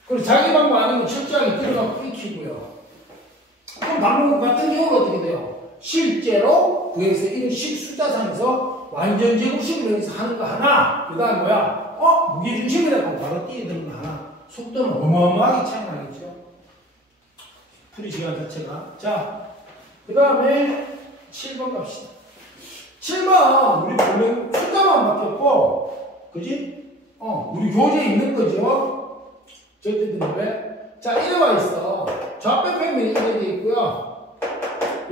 그리고 자기 방법 아니면 철저하게 들어가고 익히고요. 그럼 방법 같은 경우는 어떻게 돼요? 실제로 그에서 이런 숫자상에서 완전 제곱식으로 해서 하는 거 하나, 그 다음에 뭐야? 무게중심이라고 바로 뛰어드는 거 하나. 속도는 어마어마하게 차이 나겠죠? 풀이 시간 자체가. 자, 그 다음에 7번 갑시다. 7번, 우리 분명 숫자만 바뀌었고, 그지? 우리 교재에 있는 거죠? 저희들은 왜? 자, 이래 와 있어. 좌표 평면이 이렇게 돼 있고요.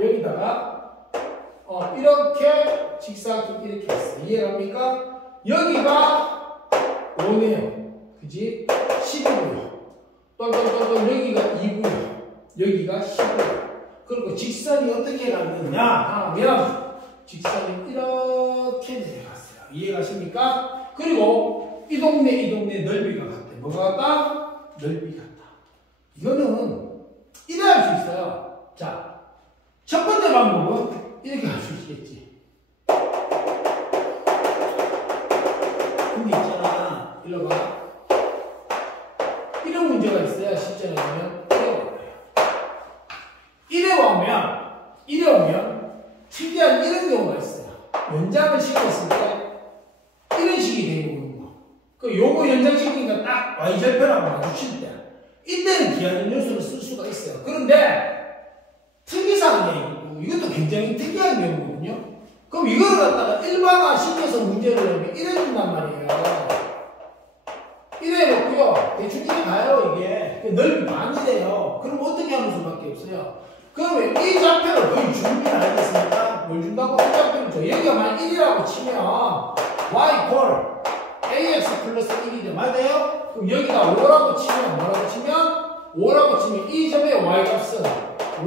여기다가, 이렇게 직사각 이렇게 있어. 이해갑니까? 여기가 5네요. 그지? 10이고요. 또 여기가 2고요. 여기가 10이고요. 그리고 직선이 어떻게 갔느냐 하면, 직선이 이렇게 내려갔어요. 이해가십니까? 그리고 이 동네 넓이가 같대. 뭐가 같다? 넓이 같다. 이거는 이래 할 수 있어요. 자, 첫 번째 방법은 이렇게 할 수 있겠지. 근데 있잖아. 일로 봐. 이런 문제가 있어야 실전에 보면 이래 오면 특이한 이런 경우가 있어요. 연장을 시켰을 때 이런 식이 되는 거. 요거 연장시키니까 딱 Y절편하고 마주칠 때 이때는 기하는 요소를 쓸 수가 있어요. 그런데 특이사항이 이것도 굉장히 특이한 경우거든요. 그럼 이거를 갖다가 일반화 시켜서 문제를 내면 이래 준단 말이에요. 이래 놓고요. 대충 이래 가요, 이게. 넓이 많이 돼요. 그럼 어떻게 하는 수밖에 없어요. 그러면 이 좌표를 거의 주는 게 알겠습니까? 뭘 준다고? 이 좌표를 줘. 여기가 만약 1이라고 치면 y 콜 ax 플러스 1이 돼. 맞아요? 그럼 여기가 5라고 치면 뭐라고 치면 5라고 치면 이 점의 y 값은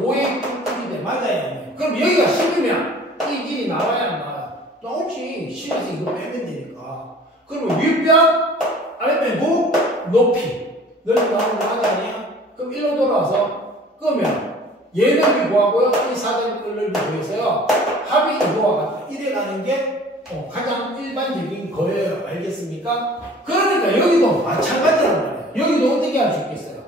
5의 1이 돼. 맞아요? 그럼 여기가 10이면 이 길이 나와야 안 나와요? 나오지. 10에서 이거 빼면 되니까. 그러면 윗변, 아랫변 무, 높이. 넓이 나오는 거 맞아요? 그럼 1로 돌아와서 끄면 얘 넓이 구하고요. 이 사점의 넓이 구해서요. 합이 이거와 같다. 이래 가는 게 가장 일반적인 거예요. 알겠습니까? 그러니까 여기도 마찬가지란 말이에요. 여기도 어떻게 할 수 있겠어요?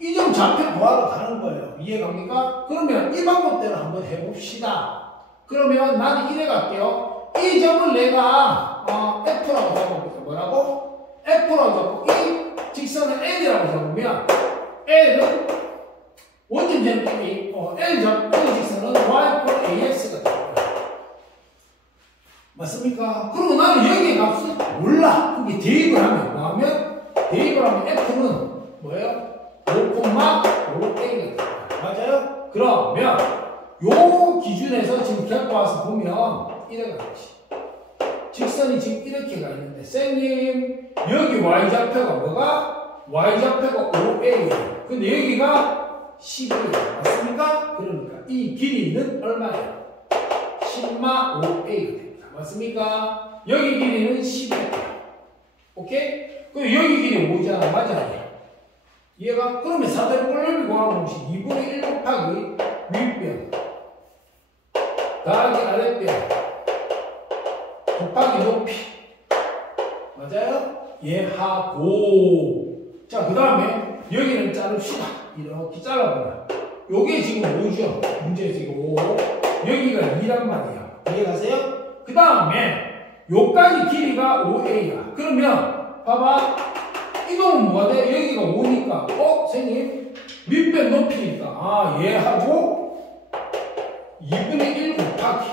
이 점 좌표 구하러 가는 거예요. 이해갑니까? 그러면 이 방법대로 한번 해봅시다. 그러면 나는 이래 갈게요. 이 점을 내가 F라고 잡아볼게요. 뭐라고? F라고 잡고 이 직선을 L이라고 잡으면 L은 원점 제곱이 L 직선은 y 콜 ax가 돼요. 맞습니까? 그리고 나는 여기의 값은 몰라. 그게 대입을 하면 뭐하면? 대입을 하면 F는 뭐예요? 5,5a가 돼요. 맞아요? 그러면 요 기준에서 지금 갖고 와서 보면 이래가 되지. 직선이 지금 이렇게 가 있는데 쌤님 여기 y좌표가 뭐가? y좌표가 5a예요. 근데 여기가 10이에요. 맞습니까? 그러니까 이 길이는 얼마예요? 10마 5A가 됩니다. 맞습니까? 여기 길이는 10이에요. 오케이? 그럼 여기 길이 뭐잖아. 맞아요. 얘가 그러면 사다리 꼴레미 구하는 공식 2분의 1 곱하기 윗변 더하기 아랫변 곱하기 높이 맞아요? 얘하고 자 그 다음에 여기는 자릅시다. 이렇게 잘라보면 요게 지금 5죠. 문제 지금 5 여기가 2란 말이야. 이해가세요? 그 다음에 요까지 길이가 5A야. 그러면 봐봐 이놈은 뭐가 돼? 여기가 5니까 선생님 밑변 높이니까 아 얘하고 2분의 1 곱하기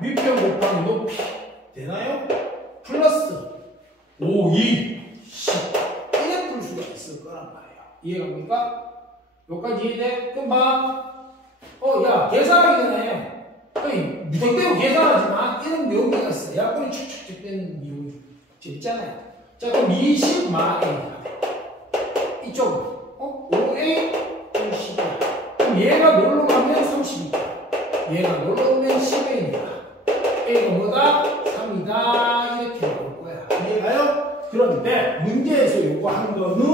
밑변 곱하기 높이 되나요? 플러스 5, 2, 10 이래 풀 수가 있을 거란 말이에요. 이해갑니까? 여기까지 이해돼? 그럼 봐. 야 계산하기 전에 무턱대고 계산하지만 이런 묘기가 있어. 약분이 축축축 되는 이유 있잖아요. 자 그럼 20마A입니다. 이쪽은 5A 10A 그럼 얘가 놀러 가면 30이다. 얘가 놀러 오면 10A입니다. A가 뭐다? 3이다. 이렇게 나올 거야. 이해가요? 그런데 문제에서 요구하는 거는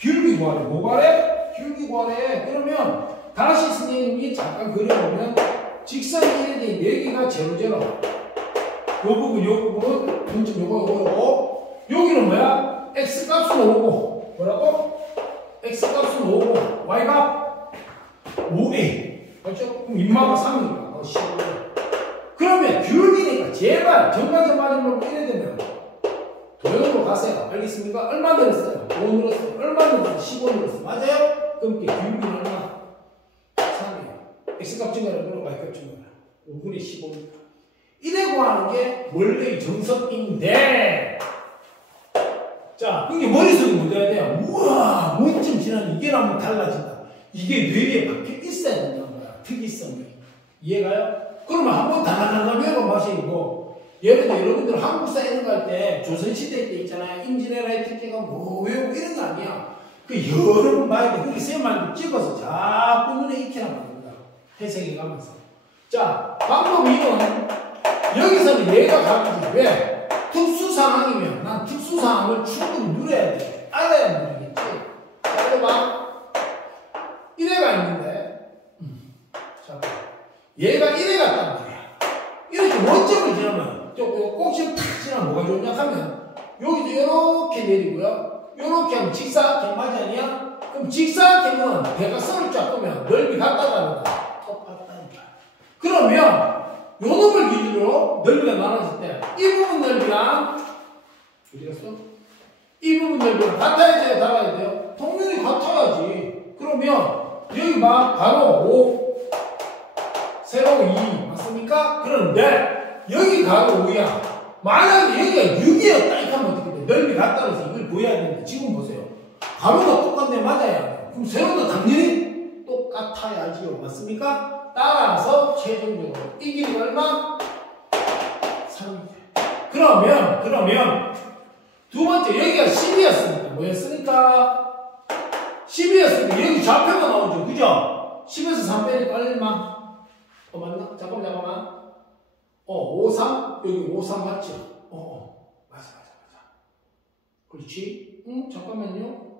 기울기 구하래. 뭐 구하래? 기울기 구하래. 그러면 다시 선생님이 잠깐 그려보면 직선 1이 4개가 0, 0. 요 부분, 분점 요거. 여기는 뭐야? x 값은 5고, 뭐라고? x 값은 5고, y 값 5a. 맞죠? 그럼 인마가 3이니까, 15. 그러면 기울기니까 제발 정관점마저만 이래 되면 도형으로 가세요. 알겠습니까? 얼마 들었어요? 5 늘었어요. 얼마 늘었어요? 15 늘었어요. 맞아요? 그럼 기울기는 얼마? 3이에요. x 값 증가하는 y 값 증가하는 5분의 15입니다. 이래 구하는 게 원래의 정석인데 자, 그게 머릿속에 묻어야 돼요. 우와, 뭐쯤 지나면 이게 나면 달라진다. 이게 뇌에 박혀 있어야 된다는 거야. 특이성이. 이해가요? 그러면 한번 다다다다 외워보시고 예를 들어 여러분들 한국사 이런 거 할 때 조선시대 때 있잖아요. 임진왜란의 특징가 뭐 외우고 이런 거 아니야. 그 여러 번 봐야 돼. 그렇게 쌤한테 찍어서 자꾸 눈에 익히란 말입니다. 해석해 가면서. 자, 방법 2는 여기서는 얘가 가르치지. 왜? 특수상황이면 난 특수상황을 충분히 누려야 돼. 알아야 누리겠지. 자, 이거 봐. 이래가 있는데 자, 얘가 이래 갔단 말이야. 이렇게 원점을 지나면 꼭지를 탁 지나면 뭐가 좋냐 하면 여기도 이렇게 내리고요. 이렇게 하면 직사각형 맞아 아니야? 그럼 직사각형은 대각선을 쫙 보면 넓이 같다 다르다. 똑같다니까. 그러면 요 놈을 기준으로 넓이가 나눠질 때 이 부분 넓이랑 어디 갔어? 이 부분 넓이랑 같아야 돼요? 달라야 돼요? 동면이 같아야지. 그러면 여기 봐. 가로 5 세로 2 맞습니까? 그런데 여기 가로 5야. 만약에 여기가 6이었다 이렇게 하면 어떻게 돼? 넓이 같다고 해서 이걸 보여야 되는데 지금 보세요. 가로가 똑같네. 맞아요. 그럼 세로도 당연히 똑같아야지요. 맞습니까? 따라서 최종적으로 이 길이가 얼마? 3이죠. 그러면 두 번째 여기가 10이었으니까 뭐였으니까? 10이었으니까 여기 좌표가 나오죠. 그죠? 10에서 3 빼니까 얼마? 맞나? 잠깐만. 5, 3? 여기 5, 3 맞죠? 맞아. 그렇지? 잠깐만요.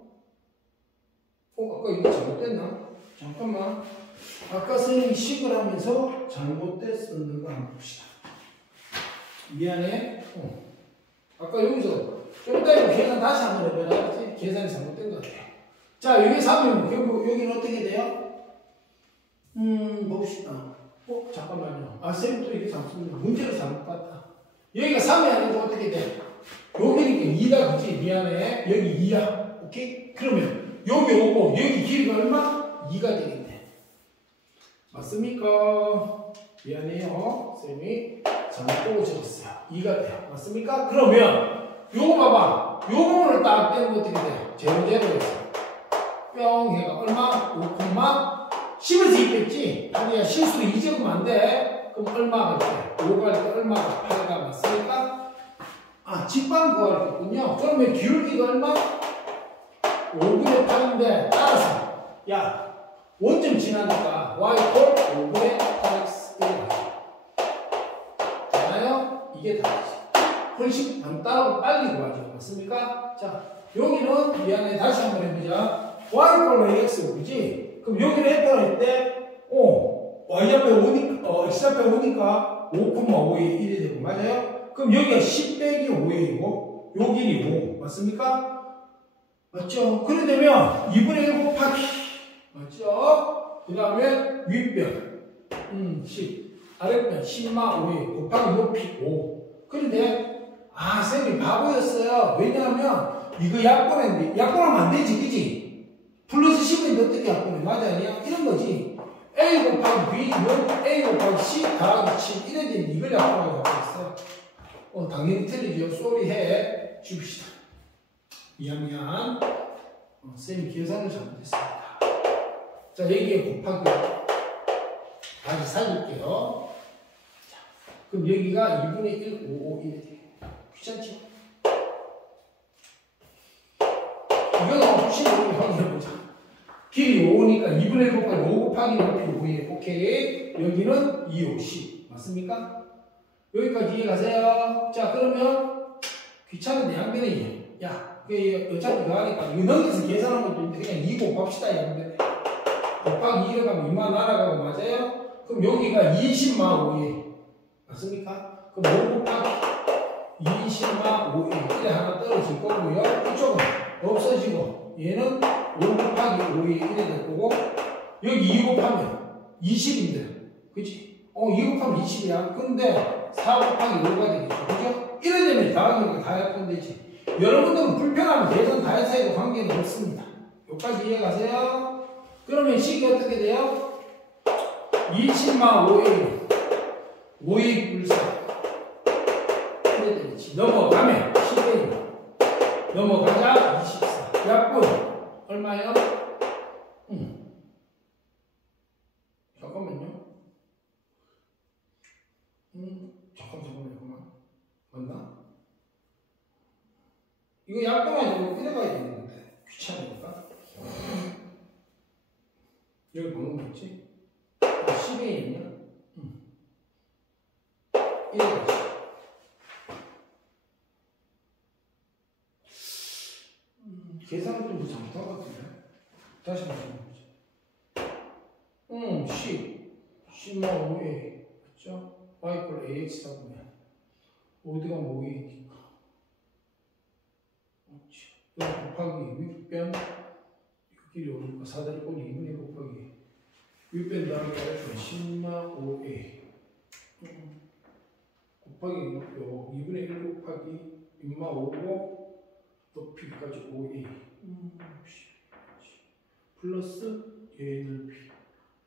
아까 이거 잘못됐나? 잠깐만. 아까 선생님이 식을 하면서 잘못됐었는 거 한번 봅시다. 미안해. 아까 여기서 좀 이따 계산 다시 한번 해봐야지. 계산이 잘못된 것 같아. 자, 여기 3이면 여기는 어떻게 돼요? 봅시다. 잠깐만요. 선생님 또 이게 잘못됐네. 문제를 잘못 봤다. 여기가 3이 아니고 어떻게 돼? 여기니까 2다 그치? 미안해. 여기 2야. 오케이? 그러면 여기 오고 여기 길이가 얼마? 2가 되겠네. 맞습니까? 미안해요. 쌤이 잘못 보고 적었어요. 2가 돼요. 맞습니까? 그러면 요거 봐봐. 요 부분을 딱 떼면 어떻게 돼요? 제로에서 뿅 해가 얼마? 5, 10에서 2 뺐지? 아니야. 실수로 2 적으면 안 돼. 그럼 얼마가 돼? 5가 할 때 얼마가? 8가 맞습니까? 직방 구할 때 있군요. 그러면 기울기가 얼마? 5분의 8인데 따라서 야 원점 지나니까 y 콜 5분의 8x 이래 가죠. 이게 다르지. 훨씬 간단하고 빨리 구하죠. 맞습니까? 자, 여기는 미안해. 다시 한번 해보자. y = x, 그지? 그럼 여기를 해결할 때, y 앞에 5니까, x 앞에 5니까 5,5에 1이 되고, 맞아요? 그럼 여기가 10 빼기 5이고, 요 길이 5. 맞습니까? 맞죠? 그래 되면 2분의 1 곱하기. 맞죠? 그 다음에 윗변, 10. 아랫변 10마 5에 곱하기 높이 5. 그런데, 쌤이 바보였어요. 왜냐하면, 이거 약분했는데, 약분하면 안 되지, 그지? 플러스 10인데 어떻게 약분해? 맞아, 아니야? 이런 거지. A 곱하기 B는 A 곱하기 C 더하기 7. 이래 되는데 이걸 약분하고 약분했어요. 당연히 틀리죠. 쏘리 해 줍시다. 미안. 쌤이 계산을 잘못했습니다. 자, 여기에 곱하기. 다시 살릴게요. 자, 그럼 여기가 2분의 1, 5, 5, 1. 귀찮지? 이거는 혹시 우리 확인해보자. 길이 5니까 2분의 1 곱하기 5 곱하기 높이 5에 오케이. 여기는 2, 5, 10. 맞습니까? 여기까지 이해가세요? 자, 그러면 귀찮은데 양변에 2. 야, 어차피 그거 하니까 이거 넘겨서 계산한 것도 있는데 그냥 2 곱합시다. 양변에. 곱하기 2를 가면 2만 날아가고 맞아요? 그럼 여기가 20마 5에. 맞습니까? 그럼 5 곱하기 20마 5에. 이래 하나 떨어질 거고요. 이쪽은 없어지고 얘는 5 곱하기 5에 1이 될 거고 여기 2 곱하면 20인데 그치? 2 곱하면 20이야. 근데 4 곱하기 5가 되겠죠. 그죠? 이래 되면 더하기가 다 약분되지. 여러분들은 불편하면 계산 다 해서 해도 관계는 없습니다. 여기까지 이해가세요? 그러면 식이 어떻게 돼요? 20마 5에 5의 불사 이래 되겠지. 넘어가면 10에 넘어가자 24. 약분 얼마요? 잠깐만요. 잠깐만. 맞나? 이거 약분해야 되고 끓여가야 되는데 귀찮으니까. 여기 방금 뭐지? 10에 있냐? 이래가지고. 계산을 좀 잘못한 것 같은데? 다시 한번 해보자. 10마 5에, 그쵸? y = ax다 보면, 어디가 뭐 5이니까. 여기 곱하기 윗변, 길이 오니까 4다리 꼴이 2분의 곱하기 윗변 다음에 10마 5에 곱하기 요 2분의 1 곱하기 6마 5고 높이까지 5에 플러스 얘 넓이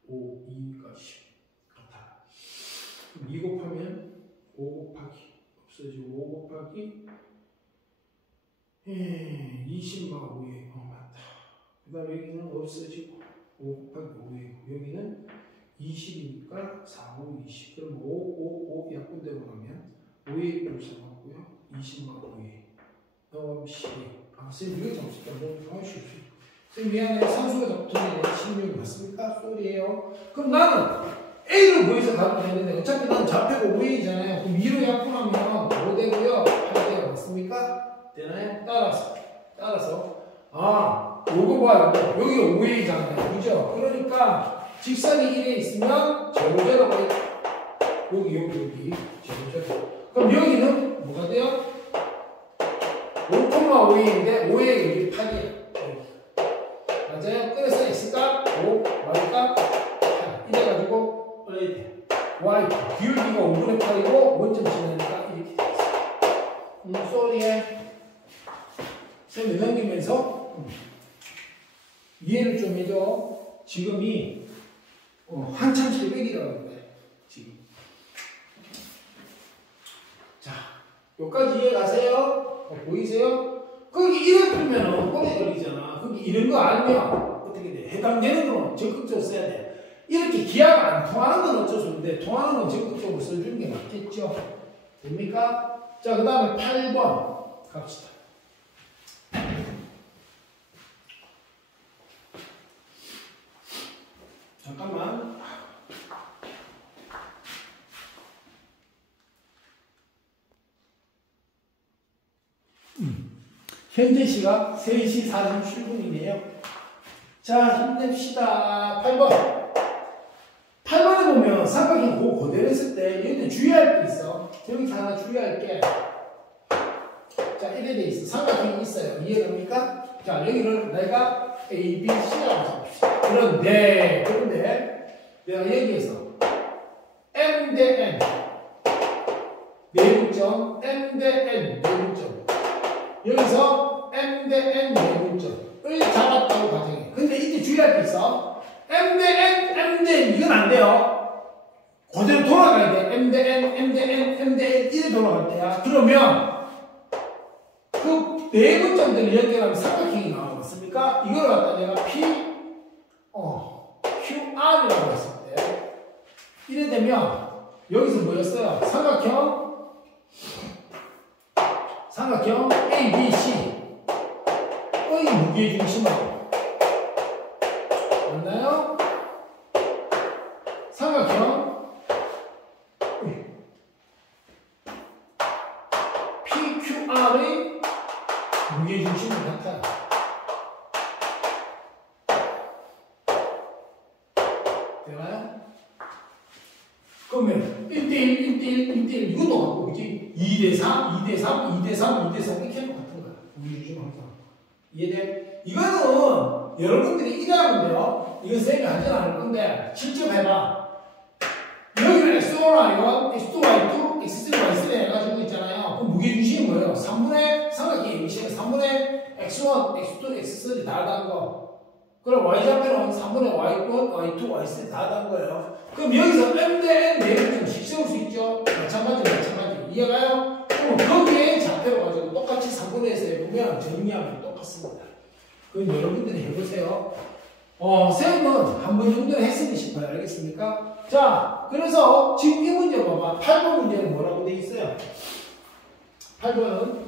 5, 2가 10 같아. 그럼 2 곱하면 5 곱하기 없어지고 5 곱하기 20마 5에 맞다. 그 다음에 여기는 없어지고 5 곱하기 5에 여기는 20이니까 4, 5, 20. 그럼 5 약분되고 나면 5의 값을 나오고요. 20마 5에 넣으면 12. 쌤 이거 잠시만 너무 하실 수 있어요. 쌤 미안해. 산수가 적통이네. 16 맞습니까? 쏠이에요. 그럼 나는 A를 구해서 가면 되는데 어차피 난 좌표가 5A잖아요. 그럼 2로 약분하면 5 되고요. 8 되고 맞습니까? 되나요? 따라서 요거 봐요. 여기가 5A잖아요. 그죠? 그러니까 직선이 1에 있으면 제로제로가 있다. 여기 제로제로. 그럼 여기는 뭐가 돼요? 5,5A인데 5에 여기 8이야. 맞아요? 그래서 X값 5, Y값 8. 이래가지고 Y 기울기가 5분의 8이고 원점 지나니까 이렇게 되겠어. 쏘리에 쌤이 넘기면서 이해를 좀 해줘. 지금이 한참 새벽이라고 그래. 지금. 자, 여기까지 이해 가세요? 보이세요? 거기 이래 풀면은 오래 걸리잖아. 거기 이런 거 알면 어떻게 돼? 해당되는 건 적극적으로 써야 돼. 이렇게 기하가 안 통하는 건 어쩔 수 없는데 통하는 건 적극적으로 써주는 게 맞겠죠? 됩니까? 자, 그 다음에 8번 갑시다. 잠깐만. 현재 시각 3시 47분이네요. 자, 힘냅시다. 8번. 8번에 보면 삼각형 그대로 했을 때 얘한테 주의할 게 있어. 여기 하나 주의할 게. 자, 이래 돼 있어. 삼각형이 있어요. 이해됩니까? 자, 여기를 내가 A, B, C라고 잡읍시다. 그런데 내가 여기에서 M 대 N 내분점, M 대 N 내분점, 여기서 M 대 N 내분점을 잡았다고 가정해. 근데 이때 주의할 게 있어. M 대 N, M 대 N 이건 안 돼요. 그대로 돌아가야 돼. M 대 N, M 대 N, M 대 N 이래 돌아갈 때야. 그러면 그 내분점들을 연결하면 삼각형이 나오지 않습니까? 이걸 갖다 내가 QR이라고 했을 때 이래 되면 여기서 뭐였어요? 삼각형 A, B, C의 무게중심하고 맞나요? 삼각형 PQR의 무게중심은 같아요. 되나요? 그러면 1대1, 1대1, 1대1 이것도 같고 그치? 2대3, 2대3, 2대3, 2대3 이렇게 하면 같은 거야. 무게중심 항상. 이해돼? 이거는 여러분들이 이래 하면 돼요. 이건 쌤이 하진 않을 건데 직접 해봐. 여기를 X1, Y1, X2, Y2, X3, Y3 해가지고 있잖아요. 그럼 무게중심이 뭐예요? 3분의 삼각형 ABC가 3분의 X1, X2, X3 다 단 거. 그럼 Y좌표는 3분의 Y1, Y2, Y3 다 단 거예요. 그럼 여기서 M 대 N 내분점씩 세울 수 있죠? 마찬가지. 이해가요? 그럼 거기에 좌표를 가지고 똑같이 3분의 1에서 해보면 정리하면 똑같습니다. 그럼 여러분들이 해보세요. 쌤은 한 번 정도는 했으면 싶어요. 알겠습니까? 자, 그래서 지금 이 문제 봐봐. 8번 문제는 뭐라고 돼 있어요? 8번은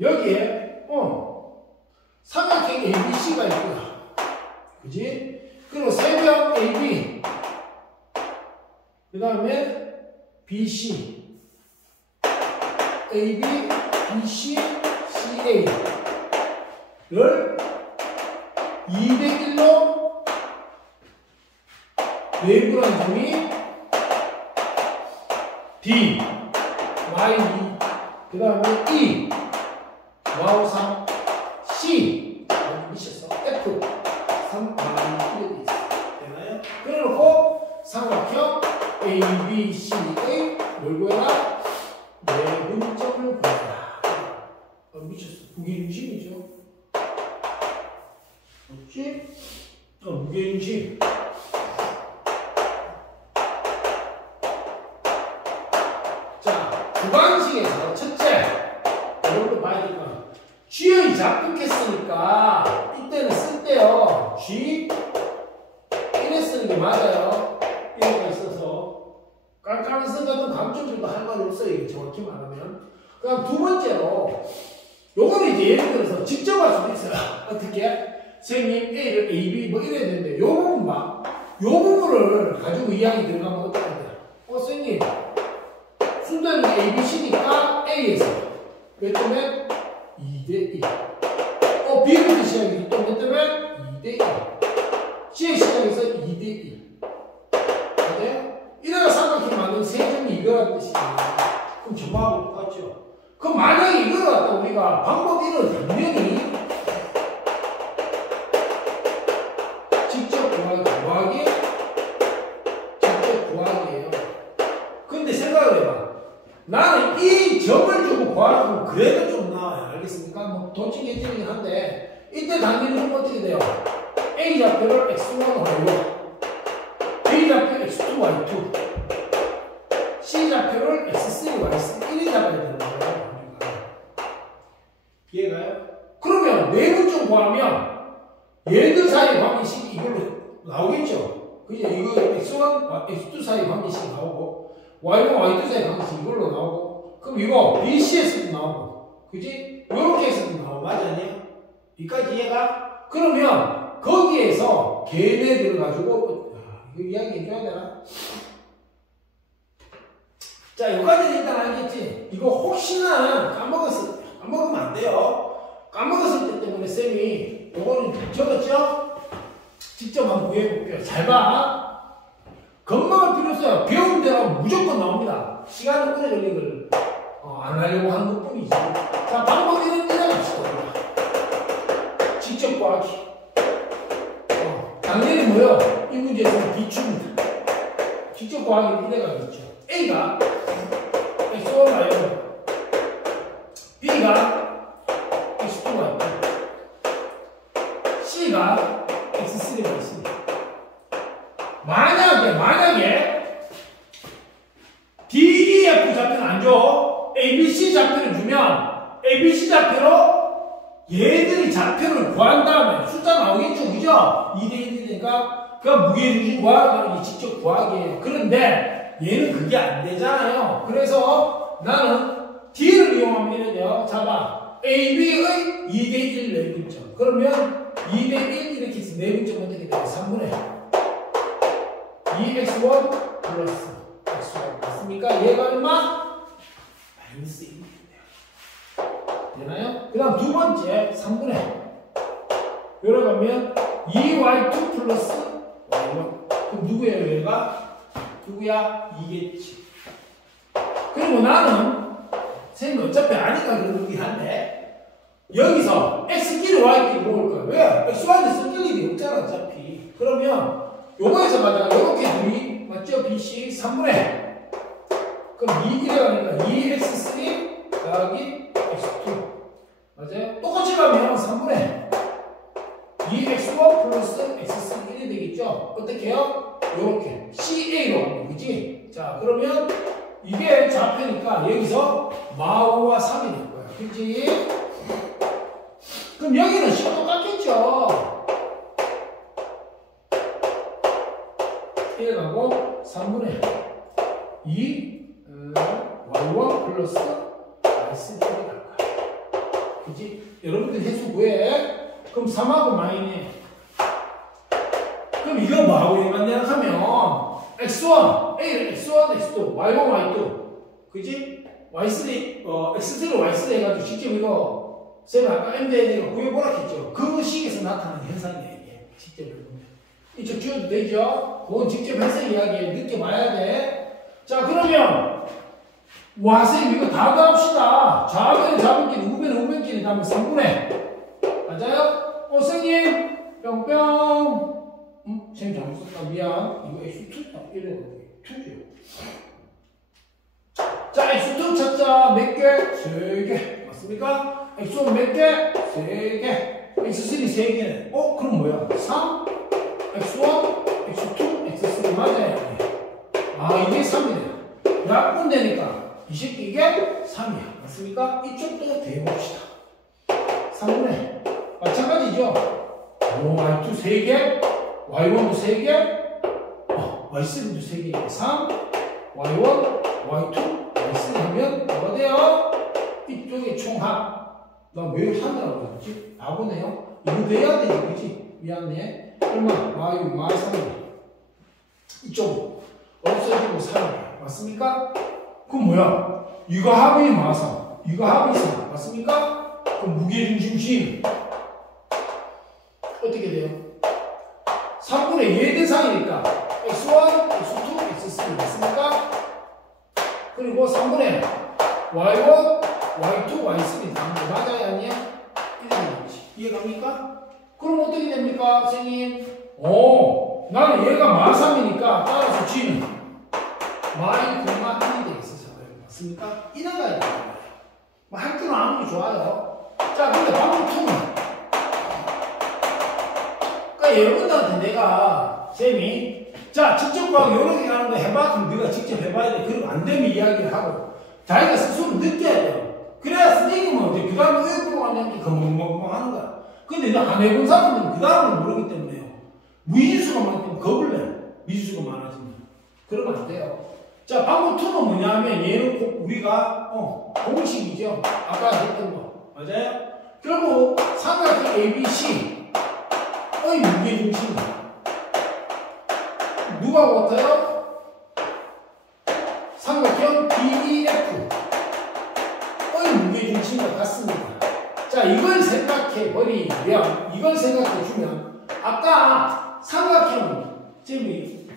여기에 삼각형 ABC가 있고요. 그지? 그리고 세변 AB 그 다음에 BC AB, BC, CA를 2대1로 내분한 점이 D, Y2 그 다음에 E, Y3, C 미쳤어. F 3, Y 이렇게 있어. 되나요? 그래놓고 삼각형 ABC의 뭘 구해라? 내분점을 구해라. 미쳤어. 무게중심이죠. 그렇지? 무게중심. 자, 두 방식에서 첫째, 이것도 봐야 될 거야. G의 작곡했으니까 이때는 쓸 때요. G 이래 쓰는 게 맞아요. 이래가 있어서 깜깜한 쓴 같은 감정들도 할 말 없어요. 이게 정확히 말하면. 그럼 두 번째로 요거는 이제 예를 들어서 직접 할 수도 있어요. 어떻게? 선생님 A를 A, B 뭐 이래야 되는데 요 부분 봐. 요 부분을 가지고 이야기 들어가면 어떻게 돼요? 선생님 순서는 A, B, C니까 A에서 몇 점에? 2대1. B부터 시작해서 또 몇 점에? 2대1. C의 시작에서 2대1. 맞아요? 이래가 삼각형 만든 세 점이 이거라는 뜻이에요. 그럼 저하고 똑같죠? 그럼 만약에 이걸 갖다 우리가 방법 1은 당연히 직접 구하기 직접 구하기예요. 근데 생각을 해봐. 나는 이 점을 주고 구하라고 그래도 좀 나와요. 알겠습니까? 뭐 도치 개념이긴 한데 이때 당연히 좀 어떻게 돼요? A 좌표를 X1, Y1 B 좌표 X2, Y2 C 좌표를 X3, Y3 이리 잡아야 되는 거예요. 이해가요? 그러면 내분점 구하면 얘들 사이 관계식이 이걸로 나오겠죠? 그죠? 이거 X1, X2 사이 관계식이 나오고 Y1, Y2 사이 관계식이 이걸로 나오고 그럼 이거 BC에서도 나오고 그지? 요렇게 해서도 나오고 맞지 않냐? 여기까지 이해가? 그러면 거기에서 걔네들을 가지고 이거 이야기 해줘야 되나? 자, 여기까지는 일단 알겠지? 이거 혹시나 까먹으면 안 돼요. 까먹었을 때 때문에 쌤이 요거는 적었죠? 직접 한번 구해볼게요. 잘 봐. 겁먹을 필요 없어요. 배운 대로 무조건 나옵니다. 시간은 오래 걸린 걸 안 하려고 하는 것 뿐이지. 자, 방법은 이런 합시다. 직접 구하기. 당연히 뭐요? 이 문제에서는 비추입니다. 직접 구하기 이래가 있죠. A가 X1가 있고, B가 X2가 있고, C가 X3가 있습니다. 만약에 D, E, F 좌표는 안 줘. A, B, C 좌표를 주면 A, B, C 좌표로 얘들이 좌표를 구한 다음에 숫자 나오겠죠, 그죠? 2대 1이니까 그냥 무게중심 구하는 게 직접 구하기예요. 그런데 얘는 그게 안 되잖아요. 그래서 나는 D를 이용하면 이래요. 잡아. A, B의 2대1 내분점. 그러면 2대1 이렇게 해서 내분점 어떻게 돼요? 3분의 2x1 플러스 x1 맞습니까? 얘가 얼마? 마이너스 1. 되나요? 그 다음 두 번째 3분의 여기로 가면 2y2 플러스 y1. 그럼 누구예요? 얘가? 누구야? 2겠지. 그리고 나는 선생님 어차피 아니까 그러긴 한데 여기서 x끼리 y끼리 모을 거야. 왜? xy한테 섞일 일이 없잖아 어차피. 그러면 요거에서 가다가 요렇게 둘이 맞죠? bc 3분의 그럼 2 이래가니까 2x3 더하기 x2 맞아요? 똑같이 가면 3분의 2x1 플러스 x3 1이 되겠죠? 어떻게 해요? 요렇게 CA로 하면 그지? 자 그러면 이게 좌표니까 여기서 마오와 3이 될 거야 그지? 그럼 여기는 10 똑같겠죠? 이래 가고 3분의 2 y1 플러스 y3가 갈 거야 그지? 여러분들 해수 구해. 그럼 3하고 마이네. 그럼 이거 뭐하고 연관되나 하면 x1, A를 x1, x2, y1, y2 그지? y3, x3로 y3 해가지고 직접 이거 쌤 아까 MDN이가 구해보라 했죠? 그 식에서 나타나는 현상이에요 이게 직접 보면 이쪽 지워도 되죠? 그건 직접 해서 이야기해 느껴봐야 돼. 자 그러면 와 쌤 이거 다 더합시다. 좌변에 좌변끼리 우변에 우변끼리 다음에 3분의 맞아요? 선생님 뿅뿅 선생님 잘못 썼다 미안. 이거 x2다 이래야 돼 2죠. 자 x2 찾자 몇 개? 3개 맞습니까? x1 몇 개? 3개 x3 3개네. 그럼 뭐야? 3 x1 x2 x3 맞아요. 아 이게 3이네. 약분되니까 이 새끼 이게 3이야. 맞습니까? 이쪽도 대봅시다. 3분의 마찬가지죠. y2 3개, y1도 3개, y3도 3개. 3, y1, y2, y3 하면 뭐가 돼요? 이쪽의 총합. 나 왜 하느라고 그랬지? 바보네요. 이거 돼야 되지, 그지? 미안해. 얼마? y 3. 이쪽 없어지고 3. 맞습니까? 그럼 뭐야? 이거 합이 마사, 이거 합이 3. 맞습니까? 그럼 무게중심심 어떻게 돼요? 3분의 2의 대상이니까 x1, x2, x3 맞습니까? 그리고 3분의 y1, y2, y3 다는 거 맞아요? 아니야? 이렇게 되지. 이해갑니까? 그럼 어떻게 됩니까? 선생님? 나는 얘가 마3이니까 따라서 g는 마이 9마1이 되겠어. 맞습니까? 이 나가야 돼요. 할 줄은 아는 게 좋아요. 자, 근데 방금 2는 그러니까 여러분들한테 내가 쌤이 자 직접 구하고 여러 개 가는 거 해봐. 그럼 네가 직접 해봐야 돼. 그럼 안 되면 이야기를 하고 자기가 스스로 느껴야 돼요. 그래야 선생님은 어때? 그 다음에 왜 불러가냐면 금방금방 하는 거야. 근데 너 안 해본 사람들은 그 다음을 모르기 때문에요. 무의지수가 많으면 겁을 내. 미지수가 많아지면. 그러면 안 돼요. 자, 방법 2는 뭐냐면 얘는 꼭 우리가 공식이죠. 아까 했던 거. 맞아요? 결국 삼각형 ABC 의 무게중심은 누가 같아요? 삼각형 DEF 의 무게중심과 같습니다. 자, 이걸 생각해버리면, 이걸 생각해주면, 아까 삼각형, 지금,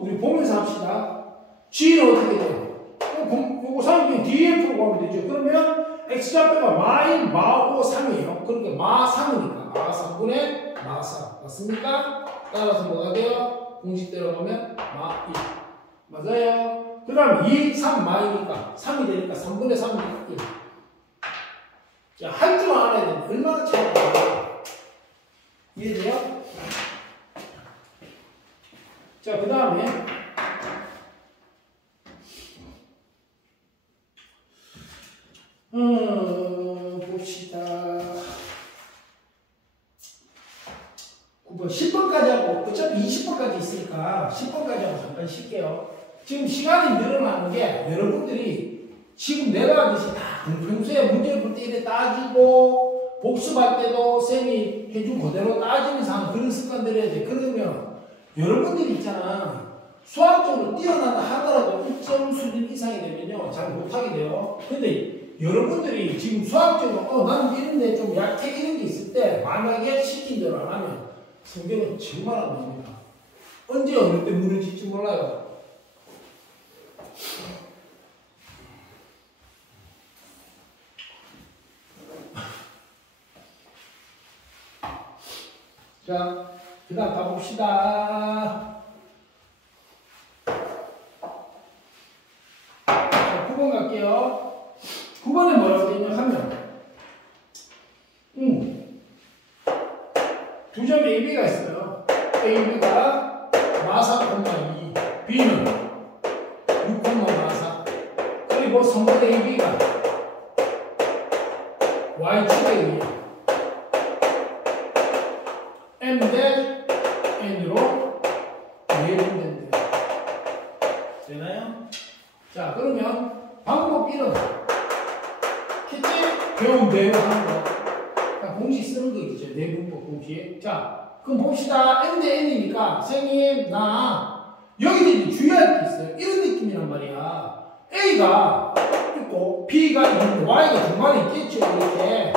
우리 보면서 합시다. G는 어떻게 돼요? 요거 삼각형 DEF로 가면 되죠. 그러면 X좌표가 마인 마오 3이에요. 그러니까 마 3이니까. 마 3분의 마 3. 맞습니까? 따라서 뭐가 돼요? 공식대로 가면 마 1. 맞아요. 그 다음 2, 3 마이니까 3이 되니까 3분의 3이니까 1. 자, 할 줄 알아야 되는데 얼마나 차이가 이해돼요? 자, 그 다음에 봅시다. 9번, 10번까지 하고, 어차피 20번까지 있으니까 10번까지 하고 잠깐 쉴게요. 지금 시간이 늘어나는 게 여러분들이 지금 내가 하듯이 다 평소에 문제를 볼 때 이래 따지고 복습할 때도 쌤이 해준 그대로 따지면서 하는 그런 습관들을 해야 돼. 그러면 여러분들이 있잖아. 수학적으로 뛰어난다 하더라도 1점 수준 이상이 되면요. 잘 못하게 돼요. 근데 여러분들이 지금 수학적으로 나는 이런데 좀 약해 이런 게 있을 때 만약에 시킨 대로 안 하면 성적은 정말 안 나옵니다. 언제 어느 때 무너질지 몰라요. 자, 그 다음 가봅시다. 자, 9번 갈게요. 9번에 뭐라고 되냐 하면 두 점 AB가 있어요. AB가 마4, 2, B는 6, 마4. 그리고 선분 AB가 Y축에 의해 M 대 N으로 이해된다. 되나요? 자, 그러면 방법 1은 캐치 배운 대로 하는 거. 공식 쓰는 거 있죠. 내분법 공식. 자, 그럼 봅시다. M 대 N이니까 선생님 나 여기도 주의할 게 있어요. 이런 느낌이란 말이야. A가 있고 B가 있는데 Y가 중간에 있겠죠. 이렇게.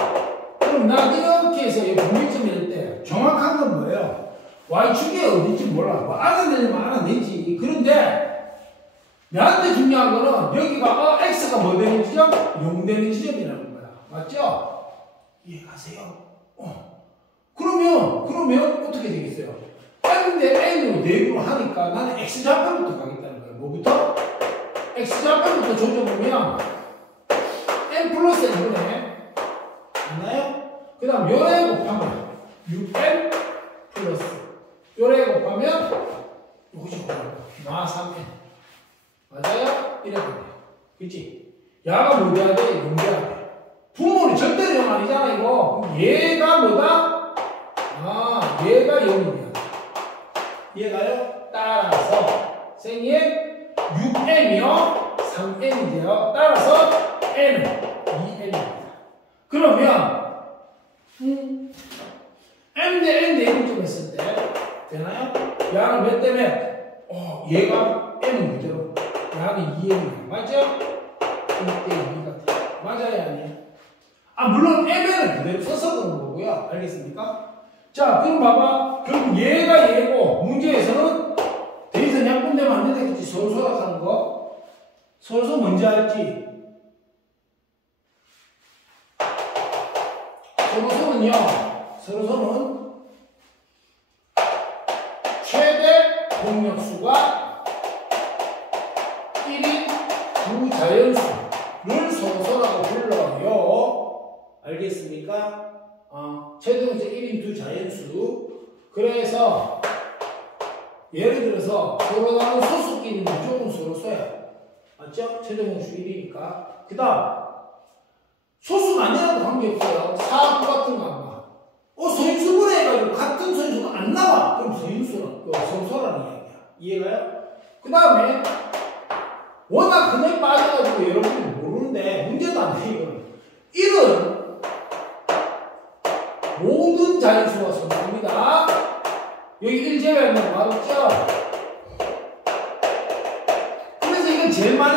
그럼 나 이렇게 해서 이 분기점이 될 때 정확한 건 뭐예요? Y축이 어딘지 몰라. 뭐 알아내려면 알아내지. 그런데 나한테 중요한 거는 여기가 X가 뭐 되는 지점? 0 되는 지점이라는 거야. 맞죠? 이해가세요? 그러면 어떻게 되겠어요? M인데 N으로 내구로 하니까 나는 X좌표부터 가겠다는 거예요. 뭐부터? X좌표부터 조져보면 N 플러스 N분의 맞나요? 그 다음 요래 곱하면 6N 플러스 요래 곱하면 요것이 마 3N 맞아요? 이렇게 돼요. 그치? 야가 뭐 돼야 돼? 용돼야 돼. 분모는 절대로 0 아니잖아 이거. 얘가 뭐다? 얘가 0이야. 얘가요? 따라서 선생님 6n이요 3n이 돼요. 따라서 n은 2n입니다. 그러면 m 대 n 대 1점 했을 때 되나요? 야는 몇 대 몇? 얘가 n은 그대로 야는 2n이야. 맞죠? 1대 2가 돼. 맞아요? 아니에요? 물론 m은 그대로 써서 그런 거고요. 알겠습니까? 자, 그럼 봐봐. 결국 얘가 얘고, 문제에서는 더 이상 약분되면 안 되겠지. 서로서로 하는 거. 서로서 뭔지 알지? 서로서는 최대 공역수가 1인 두 자연수를 서로서라고 불러요. 알겠습니까? 최대 공역수 1인 두 자연수. 그래서 예를 들어서 서로 다른 소수끼리 무조건 서로 써야 맞죠? 최대 공역수 1이니까. 그 다음 소수가 아니라도 관계없어요. 사구 같은 거 안 봐. 서인수분해 해가지고 같은 서인수가 안 나와. 그럼 서인수는 서로서라는 이야기야. 이해가요? 그 다음에 워낙 그냥 빠져가지고 여러분이 모르는데 문제도 안 돼. 이거는 1은 모든 자연수가 성립입니다. 여기 1 제외하는 거 맞았죠? 그래서 이건 제일 많이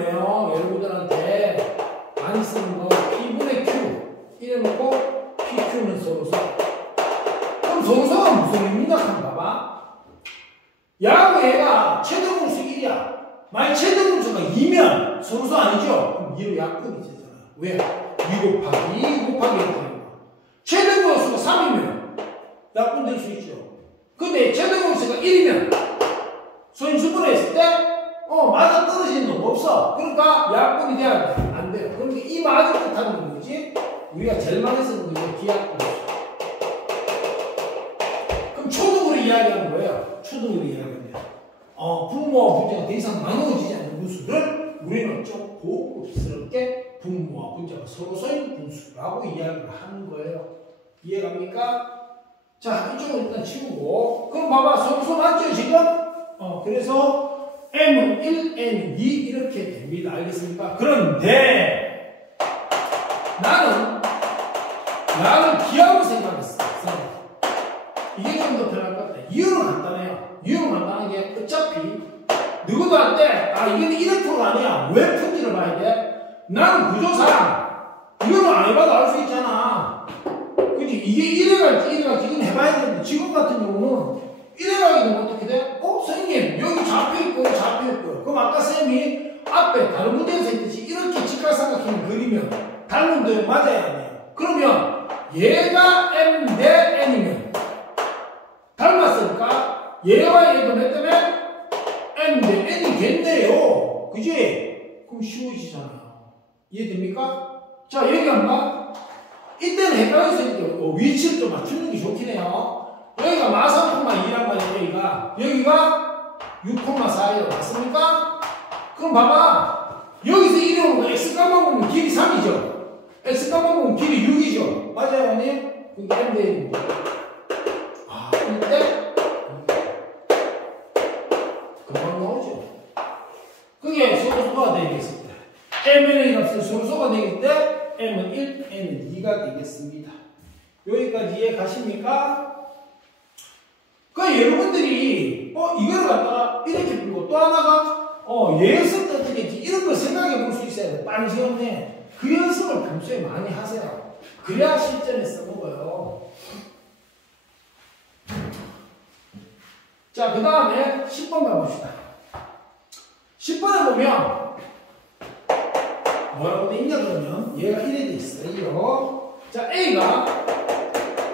뭐예요? 여러분들한테 많이 쓰는 거 P분의 Q 이래놓고 PQ는 서로서. 그럼 서로서가 무슨 의미냐 한번 봐봐. 야하고 얘가 최대분수 1이야. 만약 최대분수가 2면 서로서 아니죠? 그럼 2로 약분이 되잖아요. 왜? 2 곱하기 2 곱하기 1 하는 거. 최대분수가 3이면 약분될 수 있죠. 근데 최대분수가 1이면 소인수분해 했을 때 맞아 떨어지는 놈 없어. 그러니까 약분이 돼야 돼. 안 돼요. 그러니까 이 맞을 뜻하는 거지. 우리가 제일 많이 쓰는 거 이제 기약분수. 그럼 초등으로 이야기하는 거예요. 초등으로 이야기하는 분모와 분자가 더 이상 나누어지지 않는 분수를 우리는 좀 고급스럽게 분모와 분자가 서로서인 분수라고 이야기를 하는 거예요. 이해갑니까? 자, 이쪽은 일단 치우고. 그럼 봐봐. 서로서 맞죠, 지금? 그래서 M은 1, N은 2 이렇게 됩니다. 알겠습니까? 그런데 나는 기하로 생각했어. 이게 좀 더 편할 것 같아. 이유는 간단해요. 이유는 간단한 게 어차피 누구도 할 때 이게 100%가 아니야. 왜 푼지를 봐야 돼? 나는 구조상 이거는 안 해봐도 알 수 있잖아. 그치? 이게 1에 갈지 2에 갈지 이건 해봐야 되는데 지금 같은 경우는 1에 가게 되면 어떻게 돼? 선생님 여기 잡혀있고 잡혀있고. 그럼 아까 쌤이 앞에 다른 문제에서 했듯이 이렇게 직각삼각형을 그리면 닮은데 맞아야 돼요. 그러면 얘가 M 대 N이면 닮았으니까 얘와 얘가 몇 때문에 N 대 N이겠네요. 그지? 그럼 쉬워지잖아요. 이해됩니까? 자, 여기 한번 이때는 헷갈려서 위치를 좀 맞추는 게 좋긴 해요. 여기가 마3,2란 말이에요. 여기가 6,4예요. 맞습니까? 그럼 봐봐. 여기서 이름은 X값만 보면 길이 3이죠. X값만 보면 길이 6이죠. 맞아요, 언니? 그게 M 대 N입니다. 이때 금방 나오죠. 그게 소수가 되겠습니다. M의 값은 소수가 되기 때 M은 1, N은 2가 되겠습니다. 여기까지 이해 가십니까? 여러분들이 이걸 갖다가 이렇게 풀고 또 하나가 얘였을 때 어떻게 했지 이런 걸 생각해 볼 수 있어야 돼. 빠른 시간에 그 연습을 평소에 많이 하세요. 그래야 실전에 써먹어요. 자, 그 다음에 10번 가봅시다. 10번에 보면 뭐라고 돼 있냐 그러면 얘가 1에 돼 있어요. 자, A가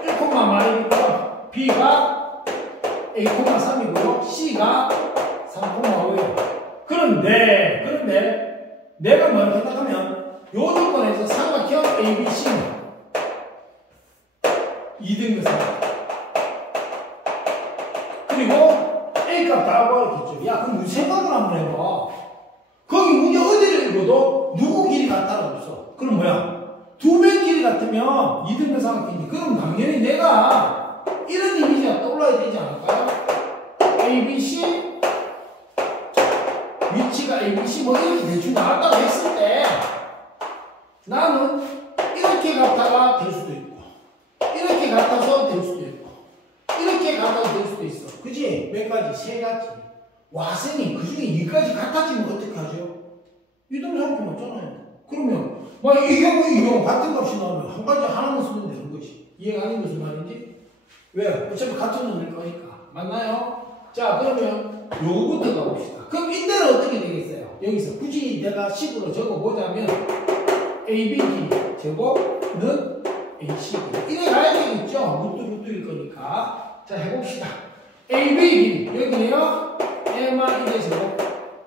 1,마이니까 B가 A,3이고요. C가 3,5예요. 그런데 내가 뭐라고 생각하면 요 조건에서 삼각형 ABC는 2등급 삼각형. 그리고 A값 다 구하겠죠. 야, 그럼 우리 생각을 한번 해봐. 거기 문제 어디를 읽어도 누구 길이 같다는 없어. 그럼 뭐야? 두 명 길이 같으면 2등급 삼각형이지. 그럼 당연히 내가 이런 이미지가 떠올라야 되지 않을까요? ABC 위치가 ABC 뭐 이렇게 대충 나왔다고 했을 때 나는 이렇게 갖다가 될 수도 있고 이렇게 같아서 될 수도 있고 이렇게 같아서 될 수도 있어. 그지? 몇 가지? 세 가지. 와, 선생님, 그 중에 이까지 같아지면 어떻게 하죠? 이등상품 맞잖아요. 그러면, 만약 이 경우 같은 값이 나오면 한 가지 하나만 쓰면 되는 거지. 이해가 안 무슨 말인지? 왜? 어차피 같은 놈일 거니까. 맞나요? 자, 그러면 요거부터 가봅시다. 그럼 이때는 어떻게 되겠어요? 여기서 굳이 내가 10으로 적어보자면 AB 길이 제곱는 AC 길이. 이래 가야 되겠죠? 루트일 거니까. 자, 해봅시다. AB 길이 여기네요. M만 1의 제곱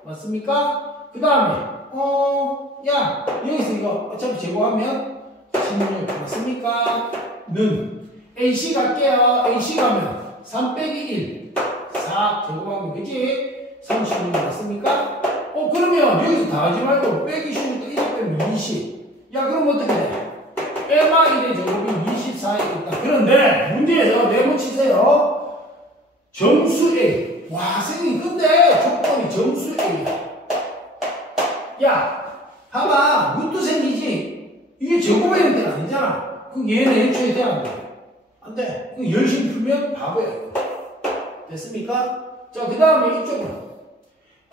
맞습니까? 그 다음에 야 여기서 이거 어차피 제곱하면 16 맞습니까? 는 AC 갈게요. AC 가면 3 빼기 1 4 제곱하면 그치? 36 맞습니까? 그러면 여기서 다 하지 말고 빼기 16 1 빼면 20. 야, 그럼 어떻게 돼? M만 1의 제곱이 24에 있다. 그런데 문제에서 네모 치세요. 정수 A. 와, 선생님, 근데 조건이 정수 A. 야, 봐봐. 루트 생기지? 이게 제곱의 형태가 아니잖아. 그럼 얘는 애초에 돼야 안 돼. 안 돼. 그럼 열심히 풀면 바보야. 됐습니까? 자, 그 다음에 이쪽으로.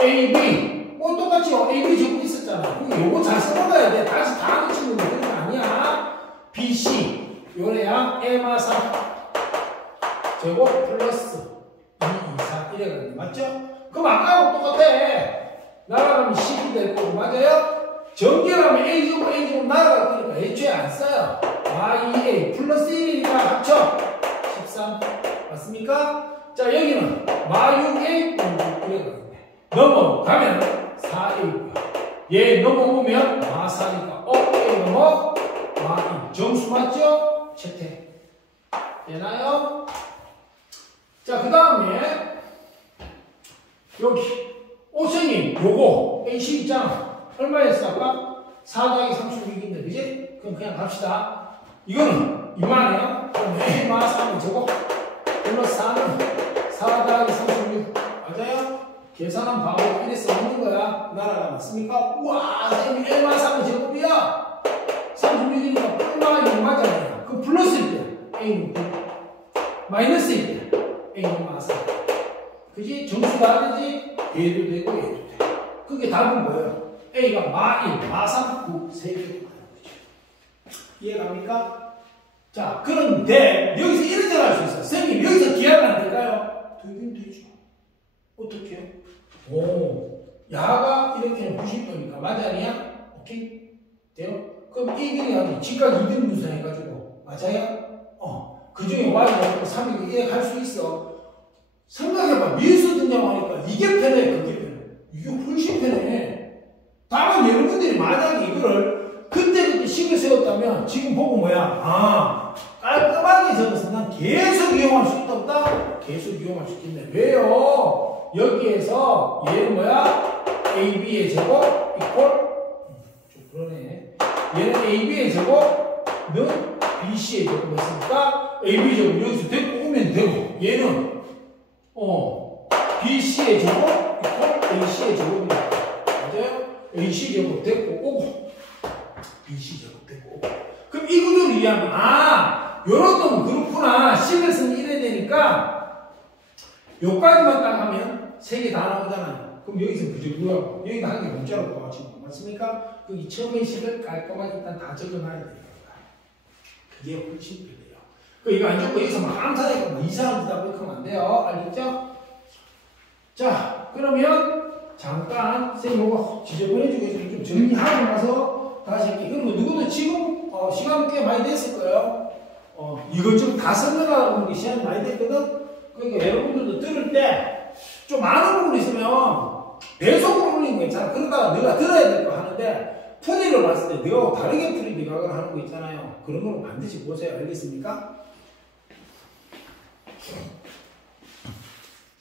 AB. 뭐 똑같이 AB 제곱 있었잖아. 요거 잘 써먹어야 돼. 다시 다 하는 친구는 그런 거 아니야. BC 요래야 M화3 제곱 플러스 2, 2, 4 이래가지고 맞죠? 그럼 아까하고 똑같아. 날아가면 10이 될 거고 맞아요? 전개하면 A제곱 날아갈 거니까 애초에 안 써요. YA 플러스 1이니까 합쳐 13 맞습니까? 자 여기는 마육A 이래가지고 넘어가면 4A고요. 얘 넘어오면 마4니까 A 넘어 마2 정수 맞죠? 채택 되나요? 자 그 다음에 여기 선생님 요거 A10 있잖아. 얼마였어 아까? 4 더하기 36인데 그지? 그럼 그냥 갑시다. 이거는 이만해요. 그럼 A 마3은 저거 플러스 4는 4 더하기 36 맞아요? 계산한 바로 이래서 없는 거야. 나라가 맞습니까? 우와 선생님 A 마3은 제곱이야. 36이니까 플마 6 맞아요. 그 플러스일 때 A는 9 마이너스일 때 A는 마4 그지? 정수 다르지? 얘도 되고 얘도 돼. 그게 답은 뭐예요? A가 마1, 마3, 9, 3개 되는 거죠. 이해갑니까? 자, 그런데 여기서 이렇게 할 수 있어요. 선생님, 여기서 기하면 안 될까요? 되긴 되죠. 어떻게요? 야가 이렇게는 90도니까 맞아니야? 오케이? 돼요? 그럼 이 길이 직각 2등 분산해가지고 맞아요? 그 중에 Y가 3이고 이렇게 할 수 있어. 생각해봐. 밀수 등장하니까 이게 편해, 그게 편해. 이게 훨씬 편해. 다만 여러분들이 만약에 이거를 그때그때 식을 세웠다면 지금 보고 뭐야? 깔끔하게 적어서 난 계속 이용할 수 있다 없다? 계속 이용할 수 있겠네. 왜요? 여기에서 얘는 뭐야? AB의 제곱 이퀄 좀 그러네. 얘는 AB의 제곱는 BC의 제곱이었으니까 AB 제곱 여기서 데리고 오면 되고 얘는 BC의 제곱 이퀄 AC의 제곱입니다. 맞아요? AC 제곱 데리고 오고 BC 제곱 데리고 오고 그럼 이 구조를 이해하면 요런 놈은 그렇구나. 식을 쓰면 이래야 되니까 요까지만 딱 하면 3개 다 나오잖아요. 그럼 여기서 그저 뭐야? 여기다 한 개 문자로 보아지고 맞습니까? 여기 처음에 식을 깔끔하게 일단 다 적어놔야 됩니다. 그게 훨씬 편해요. 이거 안 적고 여기서 막 암산하니까 뭐 이상한 짓 하고 하면 안 돼요. 알겠죠? 자, 그러면 잠깐 선생님 이거 지저분해지고 좀 정리하고 나서 다시 할게요. 그리고 누구도 지금 시간 꽤 많이 됐을 거예요. 이것저것 다 설명하는 게 시간이 많이 됐거든. 그러니까 여러분들도 들을 때 좀 아는 부분이 있으면 배속으로 풀리는 거 있잖아. 그러다가 네가 들어야 될 거 하는데 풀이를 봤을 때 네가 다르게 풀이 미각을 하는 거 있잖아요. 그런 걸 반드시 보세요. 알겠습니까?